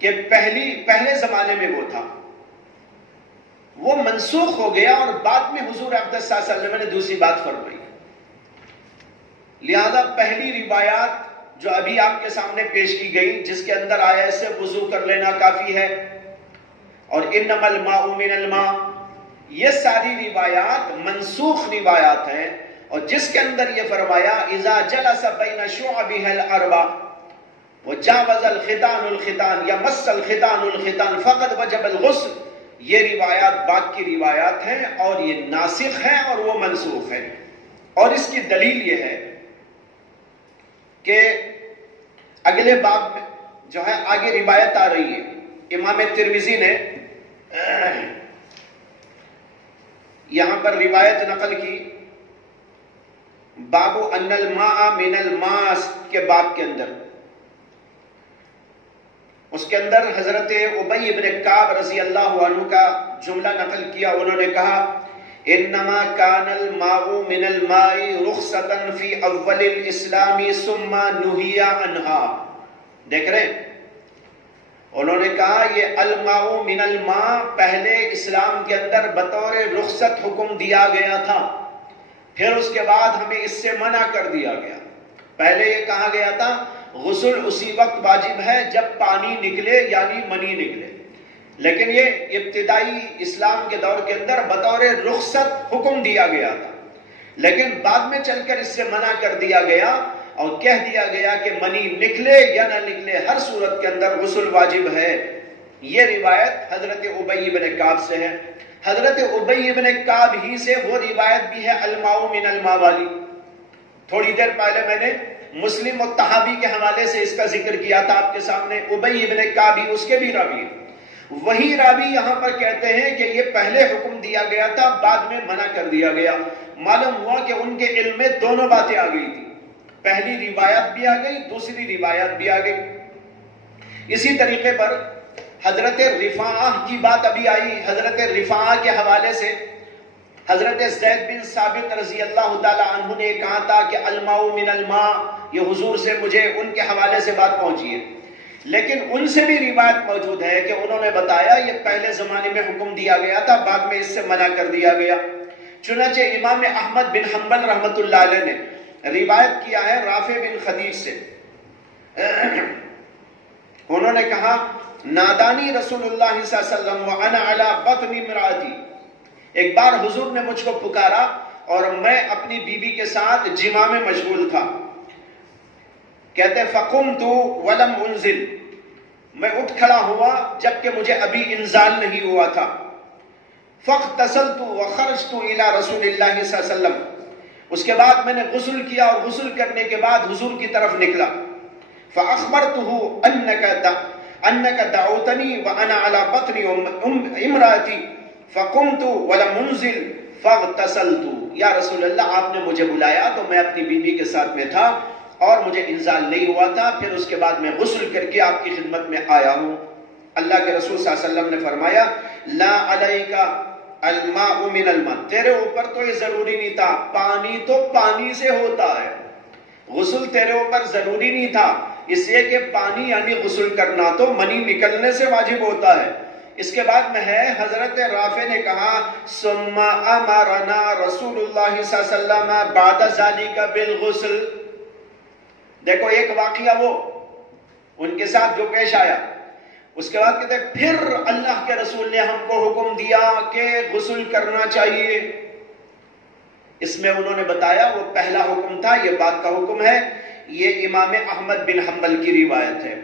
کہ پہلے زمانے میں وہ تھا، وہ منسوخ ہو گیا، اور بعد میں حضور اقدس صلی اللہ علیہ وسلم نے دوسری بات فرمائی۔ لہذا پہلی روایات جو ابھی آپ کے سامنے پیش کی گئی، جس کے اندر آیا سے وضو کر لینا کافی ہے، اور انما الماء من الماء، یہ ساری روایات منسوخ روایات ہیں، اور جس کے اندر یہ فرمایا اذا جلس بین شعبها الاربع وجاوز الختان الختان یا مس الختان الختان فقد وجب الغسل، یہ روایات بعد کی روایات ہیں، اور یہ ناسخ ہیں اور وہ منسوخ ہیں۔ اور اس کی دلیل یہ ہے کہ اگلے باب میں جو ہے آگے روایت آ رہی ہے، امام ترمذی نے یہاں پر روایت نقل کی، باب ان الماء من الماء کے باب کے اندر، اس کے اندر حضرت ابی بن کعب رضی اللہ عنہ کا جملہ نقل کیا، انہوں نے کہا انما كان الماء من الماء رخصة في اول الاسلام ثم نهي عنها۔ دیکھ رہے ہیں، انہوں نے کہا یہ الماء من الماء پہلے اسلام کے اندر بطور رخصت حکم دیا گیا تھا، پھر اس کے بعد ہمیں اس سے منع کر دیا گیا۔ پہلے یہ کہا گیا تھا غسل اسی وقت واجب ہے جب پانی نکلے یعنی منی نکلے، لیکن یہ ابتدائی اسلام کے دور کے اندر بطور رخصت حکم دیا گیا تھا، لیکن بعد میں چل کر اس سے منع کر دیا گیا اور کہہ دیا گیا کہ منی نکلے یا نہ نکلے ہر صورت کے اندر غسل واجب ہے۔ یہ روایت حضرت ابی بن کعب سے ہے۔ حضرت ابی بن کعب ہی سے وہ روایت بھی ہے الماء من الماء والی۔ تھوڑی دیر پہلے میں نے مسلم و طحاوی کے حوالے سے اس کا ذکر کیا تھا آپ کے سامنے، ابی بن کعب ہی اس کے بھی راوی ہیں۔ وہی راوی یہاں پر کہتے ہیں کہ یہ پہلے حکم دیا گیا تھا، بعد میں منع کر دیا گیا۔ معلوم ہوا کہ ان کے علم میں دونوں باتیں آ گئی تھی، پہلی روایت بھی آ گئی، دوسری روایت بھی آ گئی۔ اسی طریقے پر حضرت رفاعہ کی بات ابھی آئی، حضرت رفاعہ کے حوالے سے حضرت زید بن ثابت رضی اللہ تعالی عنہ نے کہا تھا کہ الماء من الماء، یہ حضور سے مجھے ان کے حوالے سے بات پہنچی ہے، لیکن ان سے بھی روایت موجود ہے کہ انہوں نے بتایا یہ پہلے زمانے میں حکم دیا گیا تھا، بعد میں اس سے منع کر دیا گیا۔ چنانچہ امام احمد بن حنبل رحمۃ اللہ علیہ نے روایت کیا ہے رافع بن خدیج سے، انہوں نے کہا نادانی رسول اللہ صلی اللہ علیہ وسلم وانا علی بطن امراتی، ایک بار حضور نے مجھ کو پکارا اور میں اپنی بیوی کے ساتھ جماع میں مشغول تھا، کہتے فقمت ولم انزل، میں اٹھ کھڑا ہوا جبکہ مجھے ابھی انزال نہیں ہوا تھا، فاغتسلت وخرجت الى رسول اللہ صلی اللہ علیہ وسلم، اس کے بعد میں نے غسل کیا اور غسل کرنے کے بعد حضور کی طرف نکلا، فاخبرته انك دعوتني وانا على بطن امراتی فقمت ولم انزل فاغتسلت، یا رسول اللہ آپ نے مجھے بلایا تو میں اپنی بیوی کے ساتھ میں تھا اور مجھے انزال نہیں ہوا تھا، پھر اس کے بعد میں غسل کر کے آپ کی خدمت میں آیا ہوں۔ اللہ کے رسول صلی اللہ علیہ وسلم نے فرمایا لا علیکا الماء من الماء، تیرے اوپر تو یہ ضروری نہیں تھا، پانی تو پانی سے ہوتا ہے، غسل تیرے اوپر ضروری نہیں تھا، اس لیے کہ پانی یعنی غسل کرنا تو منی نکلنے سے واجب ہوتا ہے۔ اس کے بعد میں ہے حضرت رافع نے کہا ثم امرنا رسول اللہ صلی اللہ علیہ وسلم بعد ذلك بالغسل۔ دیکھو ایک واقعہ وہ ان کے ساتھ جو پیش آیا، اس کے بعد کہتے ہیں پھر اللہ کے رسول نے ہم کو حکم دیا کہ غسل کرنا چاہیے۔ اس میں انہوں نے بتایا وہ پہلا حکم تھا، یہ بات کا حکم ہے، یہ امام احمد بن حنبل کی روایت ہے۔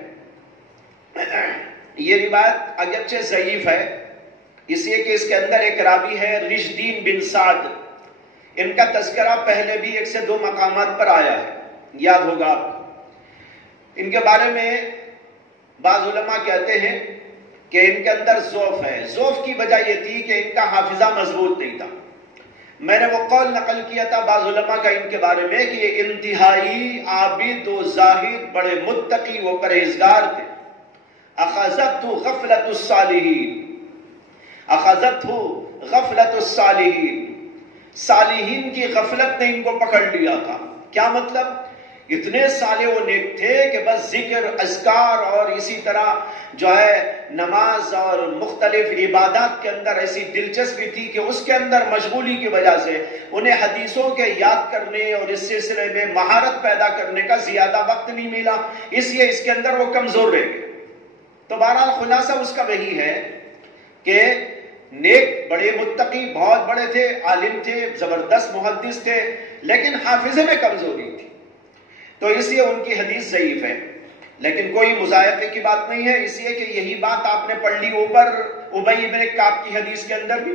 یہ روایت اگرچہ ضعیف ہے، اس لیے کہ اس کے اندر ایک راوی ہے رشدین بن سعد، ان کا تذکرہ پہلے بھی 1 سے 2 مقامات پر آیا ہے، یاد ہوگا آپ کو۔ ان کے بارے میں بعض علماء کہتے ہیں کہ ان کے اندر ضعف ہے۔ ضعف کی وجہ یہ تھی کہ ان کا حافظہ مضبوط نہیں تھا۔ میں نے وہ قول نقل کیا تھا بعض علماء کا ان کے بارے میں کہ یہ انتہائی عابد و زاہد، بڑے متقی و پرہیزگار تھے۔ اخذتہ غفلت الصالحین، اخذتہ غفلت الصالحین، صالحین کی غفلت نے ان کو پکڑ لیا تھا۔ کیا مطلب؟ اتنے صالح و نیک تھے کہ بس ذکر، اذکار اور اسی طرح جو ہے نماز اور مختلف عبادات کے اندر ایسی دلچسپی تھی کہ اس کے اندر مشغولی کی وجہ سے انہیں حدیثوں کے یاد کرنے اور اس سلسلے میں مہارت پیدا کرنے کا زیادہ وقت نہیں ملا، اس لیے اس کے اندر وہ کمزور رہ گئے۔ تو بہرحال خلاصہ اس کا وہی ہے کہ نیک، بڑے متقی، بہت بڑے تھے، عالم تھے، زبردست محدث تھے، لیکن حافظے میں کمزوری تھی، تو اس لیے ان کی حدیث ضعیف ہے۔ لیکن کوئی مضاحکے کی بات نہیں ہے، اس لیے کہ یہی بات آپ نے پڑھ لی اوپر ابی بن کعب کی حدیث کے اندر بھی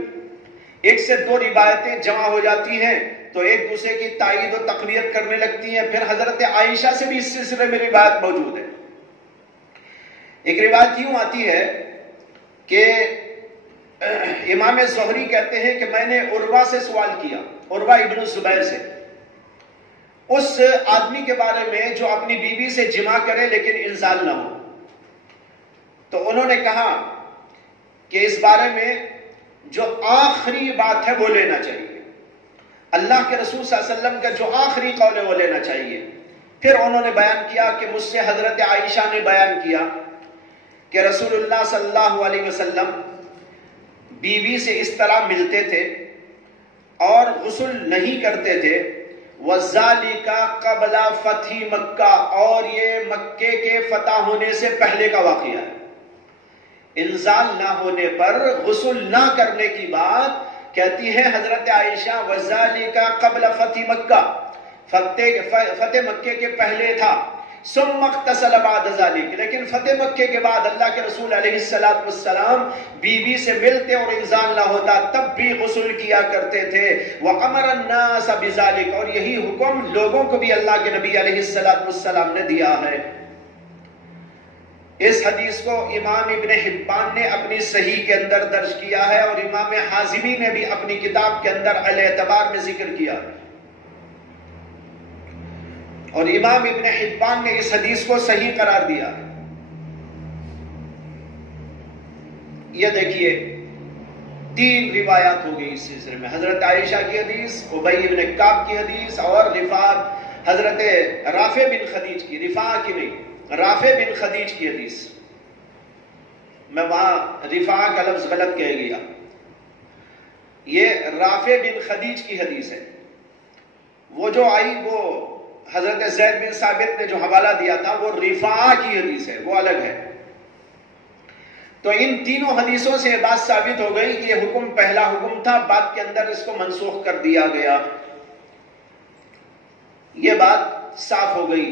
1 سے 2 روایتیں جمع ہو جاتی ہیں تو ایک دوسرے کی تائید و تقویت کرنے لگتی ہیں۔ پھر حضرت عائشہ سے بھی اس سلسلے میں روایت موجود ہے۔ ایک روایت یوں آتی ہے کہ امام زہری کہتے ہیں کہ میں نے عروہ سے سوال کیا، عروہ ابن الزبیر سے، اس آدمی کے بارے میں جو اپنی بیوی سے جمع کرے لیکن انزال نہ ہو۔ تو انہوں نے کہا کہ اس بارے میں جو آخری بات ہے وہ لینا چاہیے، اللہ کے رسول صلی اللہ علیہ وسلم کا جو آخری قول ہے وہ لینا چاہیے۔ پھر انہوں نے بیان کیا کہ مجھ سے حضرت عائشہ نے بیان کیا کہ رسول اللہ صلی اللہ علیہ وسلم بیوی سے اس طرح ملتے تھے اور غسل نہیں کرتے تھے، وَذَلِكَ قَبْلَ فَتْحِ مَکَّہ، اور یہ مکے کے فتح ہونے سے پہلے کا واقعہ ہے۔ انزال نہ ہونے پر غسل نہ کرنے کی بات کہتی ہے حضرت عائشہ وَذَلِكَ قَبْلَ فَتْحِ مَکَّہ، فتح مکے کے پہلے تھا، ثم اغتسل بعد ذلك، لیکن فتح مکے کے بعد اللہ کے رسول علیہ السلام بیوی سے ملتے اور انزال نہ ہوتا تب بھی غسل کیا کرتے تھے۔ وَأَمَرَ النَّاسَ بِذَلِكَ، اور یہی حکم لوگوں کو بھی اللہ کے نبی علیہ السلام نے دیا ہے۔ اس حدیث کو امام ابن حبان نے اپنی صحیح کے اندر درج کیا ہے اور امام حازمی نے بھی اپنی کتاب کے اندر الاعتبار میں ذکر کیا، اور امام ابن حبان نے اس حدیث کو صحیح قرار دیا۔ یہ دیکھیے 3 روایات ہو گئی اس سلسلے میں، حضرت عائشہ کی حدیث، ابی بن کعب کی حدیث، اور حضرت رافع بن خدیج کی، رفاع کی نہیں، رافع بن خدیج کی حدیث۔ میں وہاں رفاع کا لفظ غلط کہہ گیا، یہ رافع بن خدیج کی حدیث ہے۔ وہ جو آئی وہ حضرت زید بن ثابت نے جو حوالہ دیا تھا وہ رفاع کی حدیث ہے، وہ الگ ہے۔ تو ان تینوں حدیثوں سے یہ بات ثابت ہو گئی کہ یہ حکم پہلا حکم تھا، بعد کے اندر اس کو منسوخ کر دیا گیا۔ یہ بات صاف ہو گئی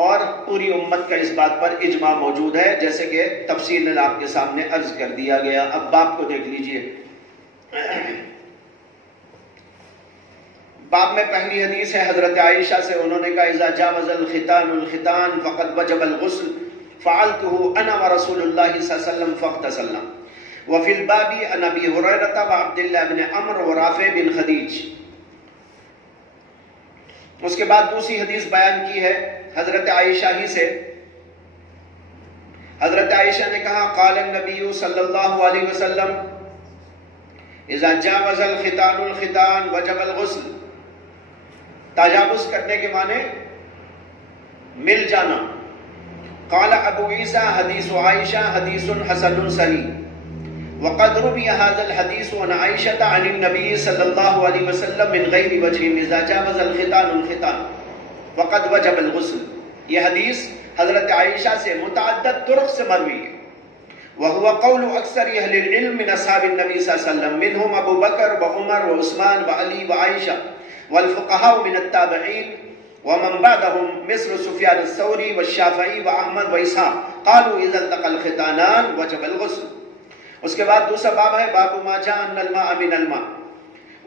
اور پوری امت کا اس بات پر اجماع موجود ہے، جیسے کہ تفصیل آپ کے سامنے عرض کر دیا گیا۔ اب باب کو دیکھ لیجئے۔ باب میں پہلی حدیث ہے حضرت عائشہ سے، انہوں نے کہا اذا جاوز الختان الختان فقد وجب الغسل فعلته انا ورسول اللہ صلی اللہ علیہ وسلم فاغتسلنا وفي الباب عن ابي هريره وعبد الله بن عمرو ورافع بن خدیج۔ اس کے بعد دوسری حدیث بیان کی ہے حضرت عائشہ ہی سے۔ حضرت عائشہ نے کہا قال النبی صلی اللہ علیہ وسلم اذا جاوز الختان الختان وجب الغسل، تجاوز کرنے کے معنی مل جانا. قال ابو عیسیٰ حدیث عائشہ حدیث حسن صحیح. وقد روی هذا الحديث عن عائشة عن النبي صلی اللہ علیہ وسلم من غیر وجہ اذا جاوز الختان الختان وقد وجب الغسل. یہ حدیث حضرت عائشہ سے متعدد طرق سے مروی ہے. وهو قول اکثر اہل العلم من اصحاب النبی صلی اللہ علیہ وسلم منهم ابو بکر وعمر وعثمان وعلی وعائشہ والفقهاء من التابعین ومن بعدهم مثل سفیان الثوری والشافعی واحمد واسحاق قالوا اذا التقى الختانان وجب الغسل. اس کے بعد دوسرا باب ہے باب ما جاء ان الماء من الماء.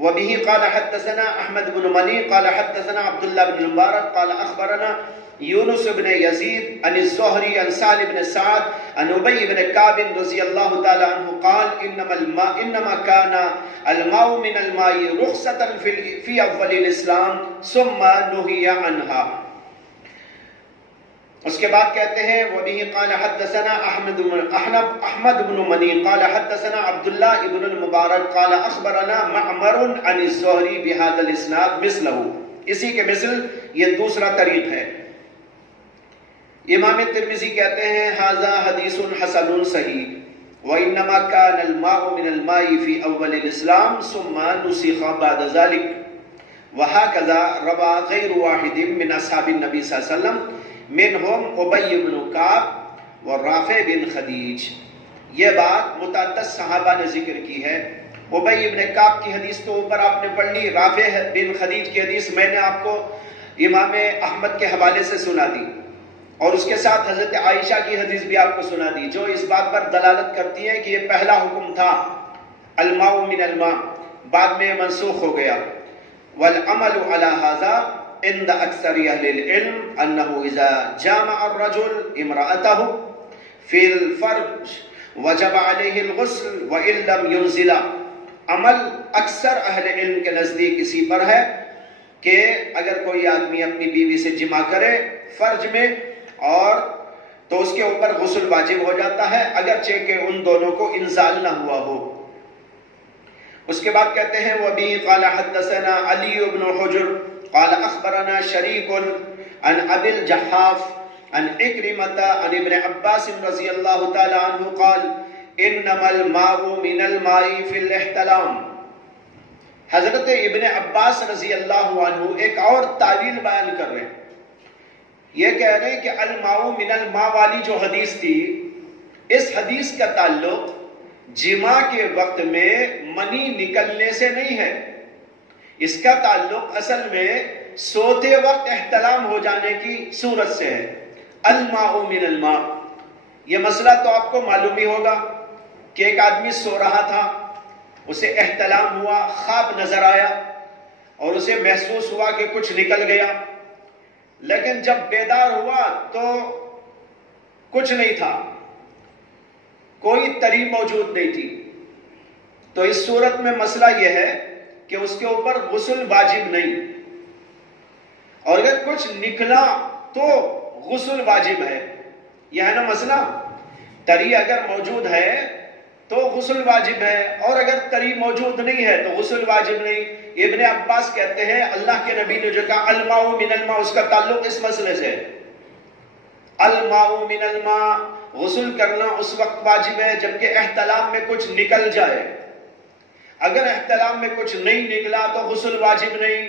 وبه قال حدثنا احمد بن منی قال حدثنا عبد الله بن المبارک قال اخبرنا یونس بن یزید عن الزہری عن سالم بن سعد عن ابی بن کعب رضی اللہ تعالی عنہ قال انما كان الماء من الماء رخصة في اول الاسلام ثم نهي عنها. اس کے بعد کہتے ہیں وبه قال حدثنا احمد بن منی قال حدثنا عبد الله بن المبارک قال اخبرنا معمر عن الزہری بهذا الاسناد مثله. اسی کے مثل یہ دوسرا طریق ہے. امام ترمذی کہتے ہیں ھذا حدیث حسن صحیح وانما كان الماء من الماء في اول الاسلام ثم نسخ بعد ذلك وهكذا روى غير واحد من اصحاب النبي صلی اللہ علیہ وسلم منهم ابی بن کعب ورافع بن خدیج. یہ بات متعدد صحابہ نے ذکر کی ہے. ابی بن کعب کی حدیث تو اوپر آپ نے پڑھ لی. رافع بن خدیج کی حدیث میں نے آپ کو امام احمد کے حوالے سے سنا دی اور اس کے ساتھ حضرت عائشہ کی حدیث بھی آپ کو سنا دی جو اس بات پر دلالت کرتی ہے کہ یہ پہلا حکم تھا الماء من الماء، بعد میں منسوخ ہو گیا. والعمل على هذا عند اکثر اہل العلم انه اذا جامع الرجل امرأته في الفرج وجب عليه الغسل وان لم ينزل. عمل اکثر اہل علم کے نزدیک اسی پر ہے کہ اگر کوئی آدمی اپنی بیوی سے جمع کرے فرج میں اور تو اس کے اوپر غسل واجب ہو جاتا ہے اگرچہ کہ ان دونوں کو انزال نہ ہوا ہو. اس کے بعد کہتے ہیں وَبِهِ قَالَ حَدَّثَنَا عَلِيُّ بْنُ حُجْرٍ قَالَ أَخْبَرَنَا شَرِيكٌ عَنْ أَبِي الْجَحَّافِ عَنْ عِكْرِمَةَ عَنْ ابْنِ عَبَّاسٍ رضی اللہ تعالی عنہ قال إِنَّمَا الْمَاءُ مِنَ الْمَاءِ فِي الْاحْتِلَامِ. حضرت ابن عباس رضی اللہ عنہ ایک اور تعویل بیان کر رہے ہیں. یہ کہہ رہے ہیں کہ الماء من الماء والی جو حدیث تھی اس حدیث کا تعلق جماع کے وقت میں منی نکلنے سے نہیں ہے. اس کا تعلق اصل میں سوتے وقت احتلام ہو جانے کی صورت سے ہے. الماء من الماء. یہ مسئلہ تو آپ کو معلوم ہی ہوگا کہ ایک آدمی سو رہا تھا، اسے احتلام ہوا، خواب نظر آیا اور اسے محسوس ہوا کہ کچھ نکل گیا، لیکن جب بیدار ہوا تو کچھ نہیں تھا، کوئی تری موجود نہیں تھی. تو اس صورت میں مسئلہ یہ ہے کہ اس کے اوپر غسل واجب نہیں، اور اگر کچھ نکلا تو غسل واجب ہے. یہ ہے نا مسئلہ. تری اگر موجود ہے تو غسل واجب ہے اور اگر تری موجود نہیں ہے تو غسل واجب نہیں. ابن عباس کہتے ہیں اللہ کے نبی نے جو کہا الماء من الماء اس کا تعلق اس مسئلے سے. الماء من الماء غسل کرنا اس وقت واجب ہے جبکہ احتلام میں کچھ نکل جائے. اگر احتلام میں کچھ نہیں نکلا تو غسل واجب نہیں.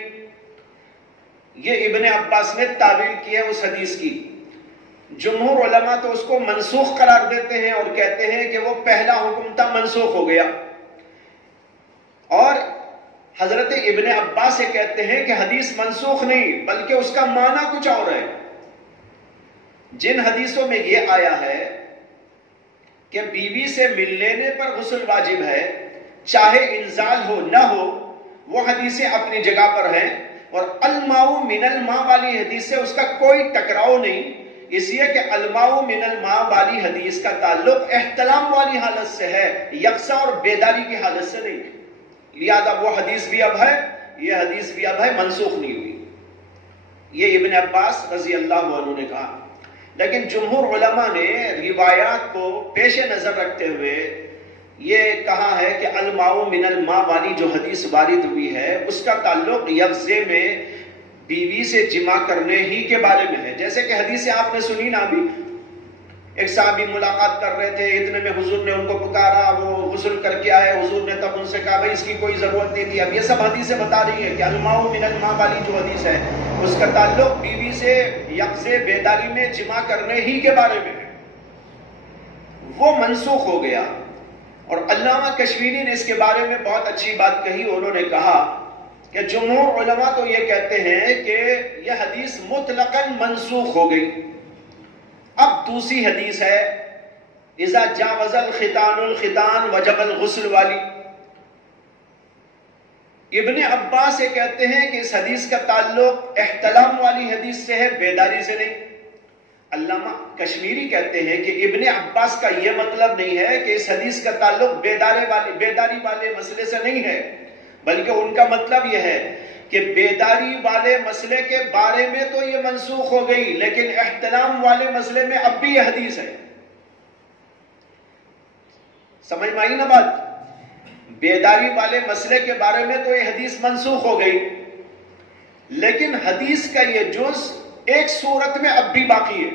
یہ ابن عباس نے تعویل کی ہے اس حدیث کی. جمہور علماء تو اس کو منسوخ قرار دیتے ہیں اور کہتے ہیں کہ وہ پہلا حکم تھا منسوخ ہو گیا. اور حضرت ابن عباس سے کہتے ہیں کہ حدیث منسوخ نہیں بلکہ اس کا معنی کچھ اور ہے. جن حدیثوں میں یہ آیا ہے کہ بیوی سے مل لینے پر غسل واجب ہے چاہے انزال ہو نہ ہو، وہ حدیثیں اپنی جگہ پر ہیں. اور الماء من الماء والی حدیث سے اس کا کوئی ٹکراؤ نہیں، اس لیے کہ الماء من الماء والی حدیث کا تعلق احتلام والی حالت سے ہے، یکساں اور بیداری کی حالت سے نہیں. لہذا وہ حدیث بھی اب ہے، یہ حدیث بھی اب ہے، منسوخ نہیں ہوئی. یہ ابن عباس رضی اللہ عنہ نے کہا. لیکن جمہور علماء نے روایات کو پیش نظر رکھتے ہوئے یہ کہا ہے کہ الماء من الماء والی جو حدیث وارد ہوئی ہے اس کا تعلق یقظے میں بیوی سے جمع کرنے ہی کے بارے میں ہے. جیسے کہ حدیث آپ نے سنی نا ابھی، ایک صحابی ملاقات کر رہے تھے، اتنے میں حضور نے ان کو پکارا، وہ غسل کر کے آئے، حضور نے تب ان سے کہا بھائی اس کی کوئی ضرورت نہیں تھی. اب یہ سب حدیثیں بتا رہی ہے کہ الماء من الماء والی جو حدیث ہے اس کا تعلق بیوی سے یقظے بیداری میں جمع کرنے ہی کے بارے میں ہے، وہ منسوخ ہو گیا. اور علامہ کشمیری نے اس کے بارے میں بہت اچھی بات کہی. انہوں نے کہا کہ جمہور علماء تو یہ کہتے ہیں کہ یہ حدیث مطلقاً منسوخ ہو گئی. اب دوسری حدیث ہے اذا جاوز الختان الختان وجب الغسل والی. ابن عباس یہ کہتے ہیں کہ اس حدیث کا تعلق احتلام والی حدیث سے ہے، بیداری سے نہیں. علامہ کشمیری کہتے ہیں کہ ابن عباس کا یہ مطلب نہیں ہے کہ اس حدیث کا تعلق بیداری والے مسئلے سے نہیں ہے، بلکہ ان کا مطلب یہ ہے کہ بیداری والے مسئلے کے بارے میں تو یہ منسوخ ہو گئی، لیکن احتلام والے مسئلے میں اب بھی یہ حدیث ہے. سمجھ میں آئی نا بات؟ بیداری والے مسئلے کے بارے میں تو یہ حدیث منسوخ ہو گئی، لیکن حدیث کا یہ جز ایک صورت میں اب بھی باقی ہے.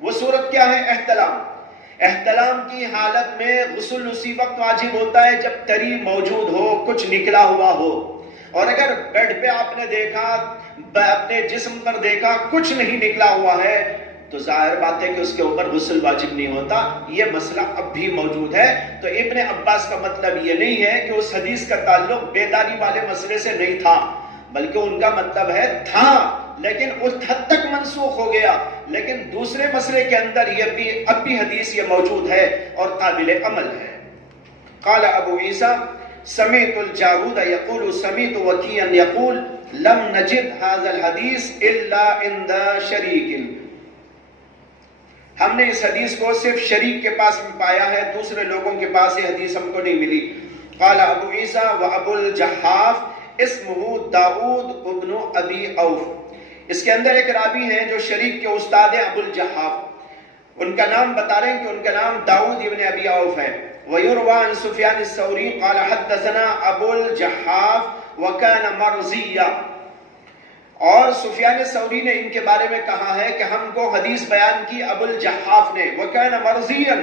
وہ صورت کیا ہے؟ احتلام. احتلام کی حالت میں غسل اسی وقت واجب ہوتا ہے جب تری موجود ہو، کچھ نکلا ہوا ہو. اور اگر بیڈ پہ آپ نے دیکھا، اپنے جسم پر دیکھا کچھ نہیں نکلا ہوا ہے تو ظاہر بات ہے کہ اس کے اوپر غسل واجب نہیں ہوتا. یہ مسئلہ اب بھی موجود ہے. تو ابن عباس کا مطلب یہ نہیں ہے کہ اس حدیث کا تعلق بیداری والے مسئلے سے نہیں تھا، بلکہ ان کا مطلب ہے تھا لیکن اس حد تک منسوخ ہو گیا، لیکن دوسرے مسئلے کے اندر یہ بھی اب بھی حدیث یہ موجود ہے اور قابل عمل ہے. قال ابو عیسیٰ سمعت الجارود يقول سمعت وكيعا يقول لم نجد هذا الحديث الا عند شريك. ہم نے اس حدیث کو صرف شریک کے پاس میں پایا ہے، دوسرے لوگوں کے پاس یہ حدیث ہم کو نہیں ملی. قال ابو عیسیٰ وابو الجحاف اسمہ داؤد ابن ابی اوف. اس کے اندر ایک راوی ہیں جو شریک کے استاد ہیں، ابو الجحاف. ان کا نام بتا رہے ہیں کہ ان کا نام داؤد ابن ابی اوف ہے. ويروى عن سفيان الثوري قال حدثنا ابو الجحاف وكان مرضيا. اور سفیان ثوری نے ان کے بارے میں کہا ہے کہ ہم کو حدیث بیان کی ابو الجحاف نے، وكان مرضيا،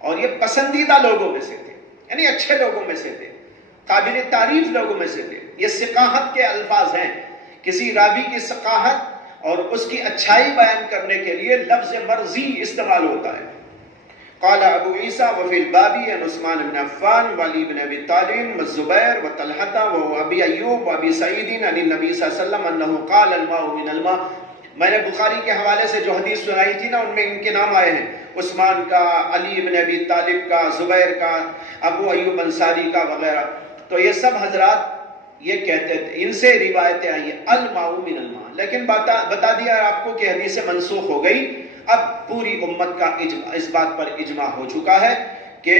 اور یہ پسندیدہ لوگوں میں سے تھے، یعنی اچھے لوگوں میں سے تھے، قابل تعریف لوگوں میں سے تھے. یہ ثقاحت کے الفاظ ہیں. کسی راوی کی ثقاحت اور اس کی اچھائی بیان کرنے کے لیے لفظ مرضی استعمال ہوتا ہے. قال ابو عیسیٰ وفی البابی عن عثمان بن عفان وعلی بن ابی طالب والزبیر وطلحہ وابی ایوب وابی سعید عن النبی صلی اللہ علیہ وسلم انہ قال الماء من الماء. میں نے بخاری کے حوالے سے جو حدیث سنائی تھی نا ان میں ان کے نام آئے ہیں، عثمان کا، علی بن ابی طالب کا، زبیر کا، ابو ایوب انصاری کا وغیرہ. تو یہ سب حضرات یہ کہتے تھے، ان سے روایتیں آئی ہیں الماء من الماء. لیکن بتا دیا آپ کو کہ حدیث منسوخ ہو گئی. اب پوری امت کا اس بات پر اجماع ہو چکا ہے کہ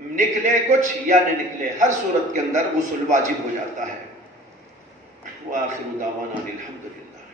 نکلے کچھ یا نہ نکلے، ہر صورت کے اندر غسل واجب ہو جاتا ہے. وآخر دعوانا الحمدللہ.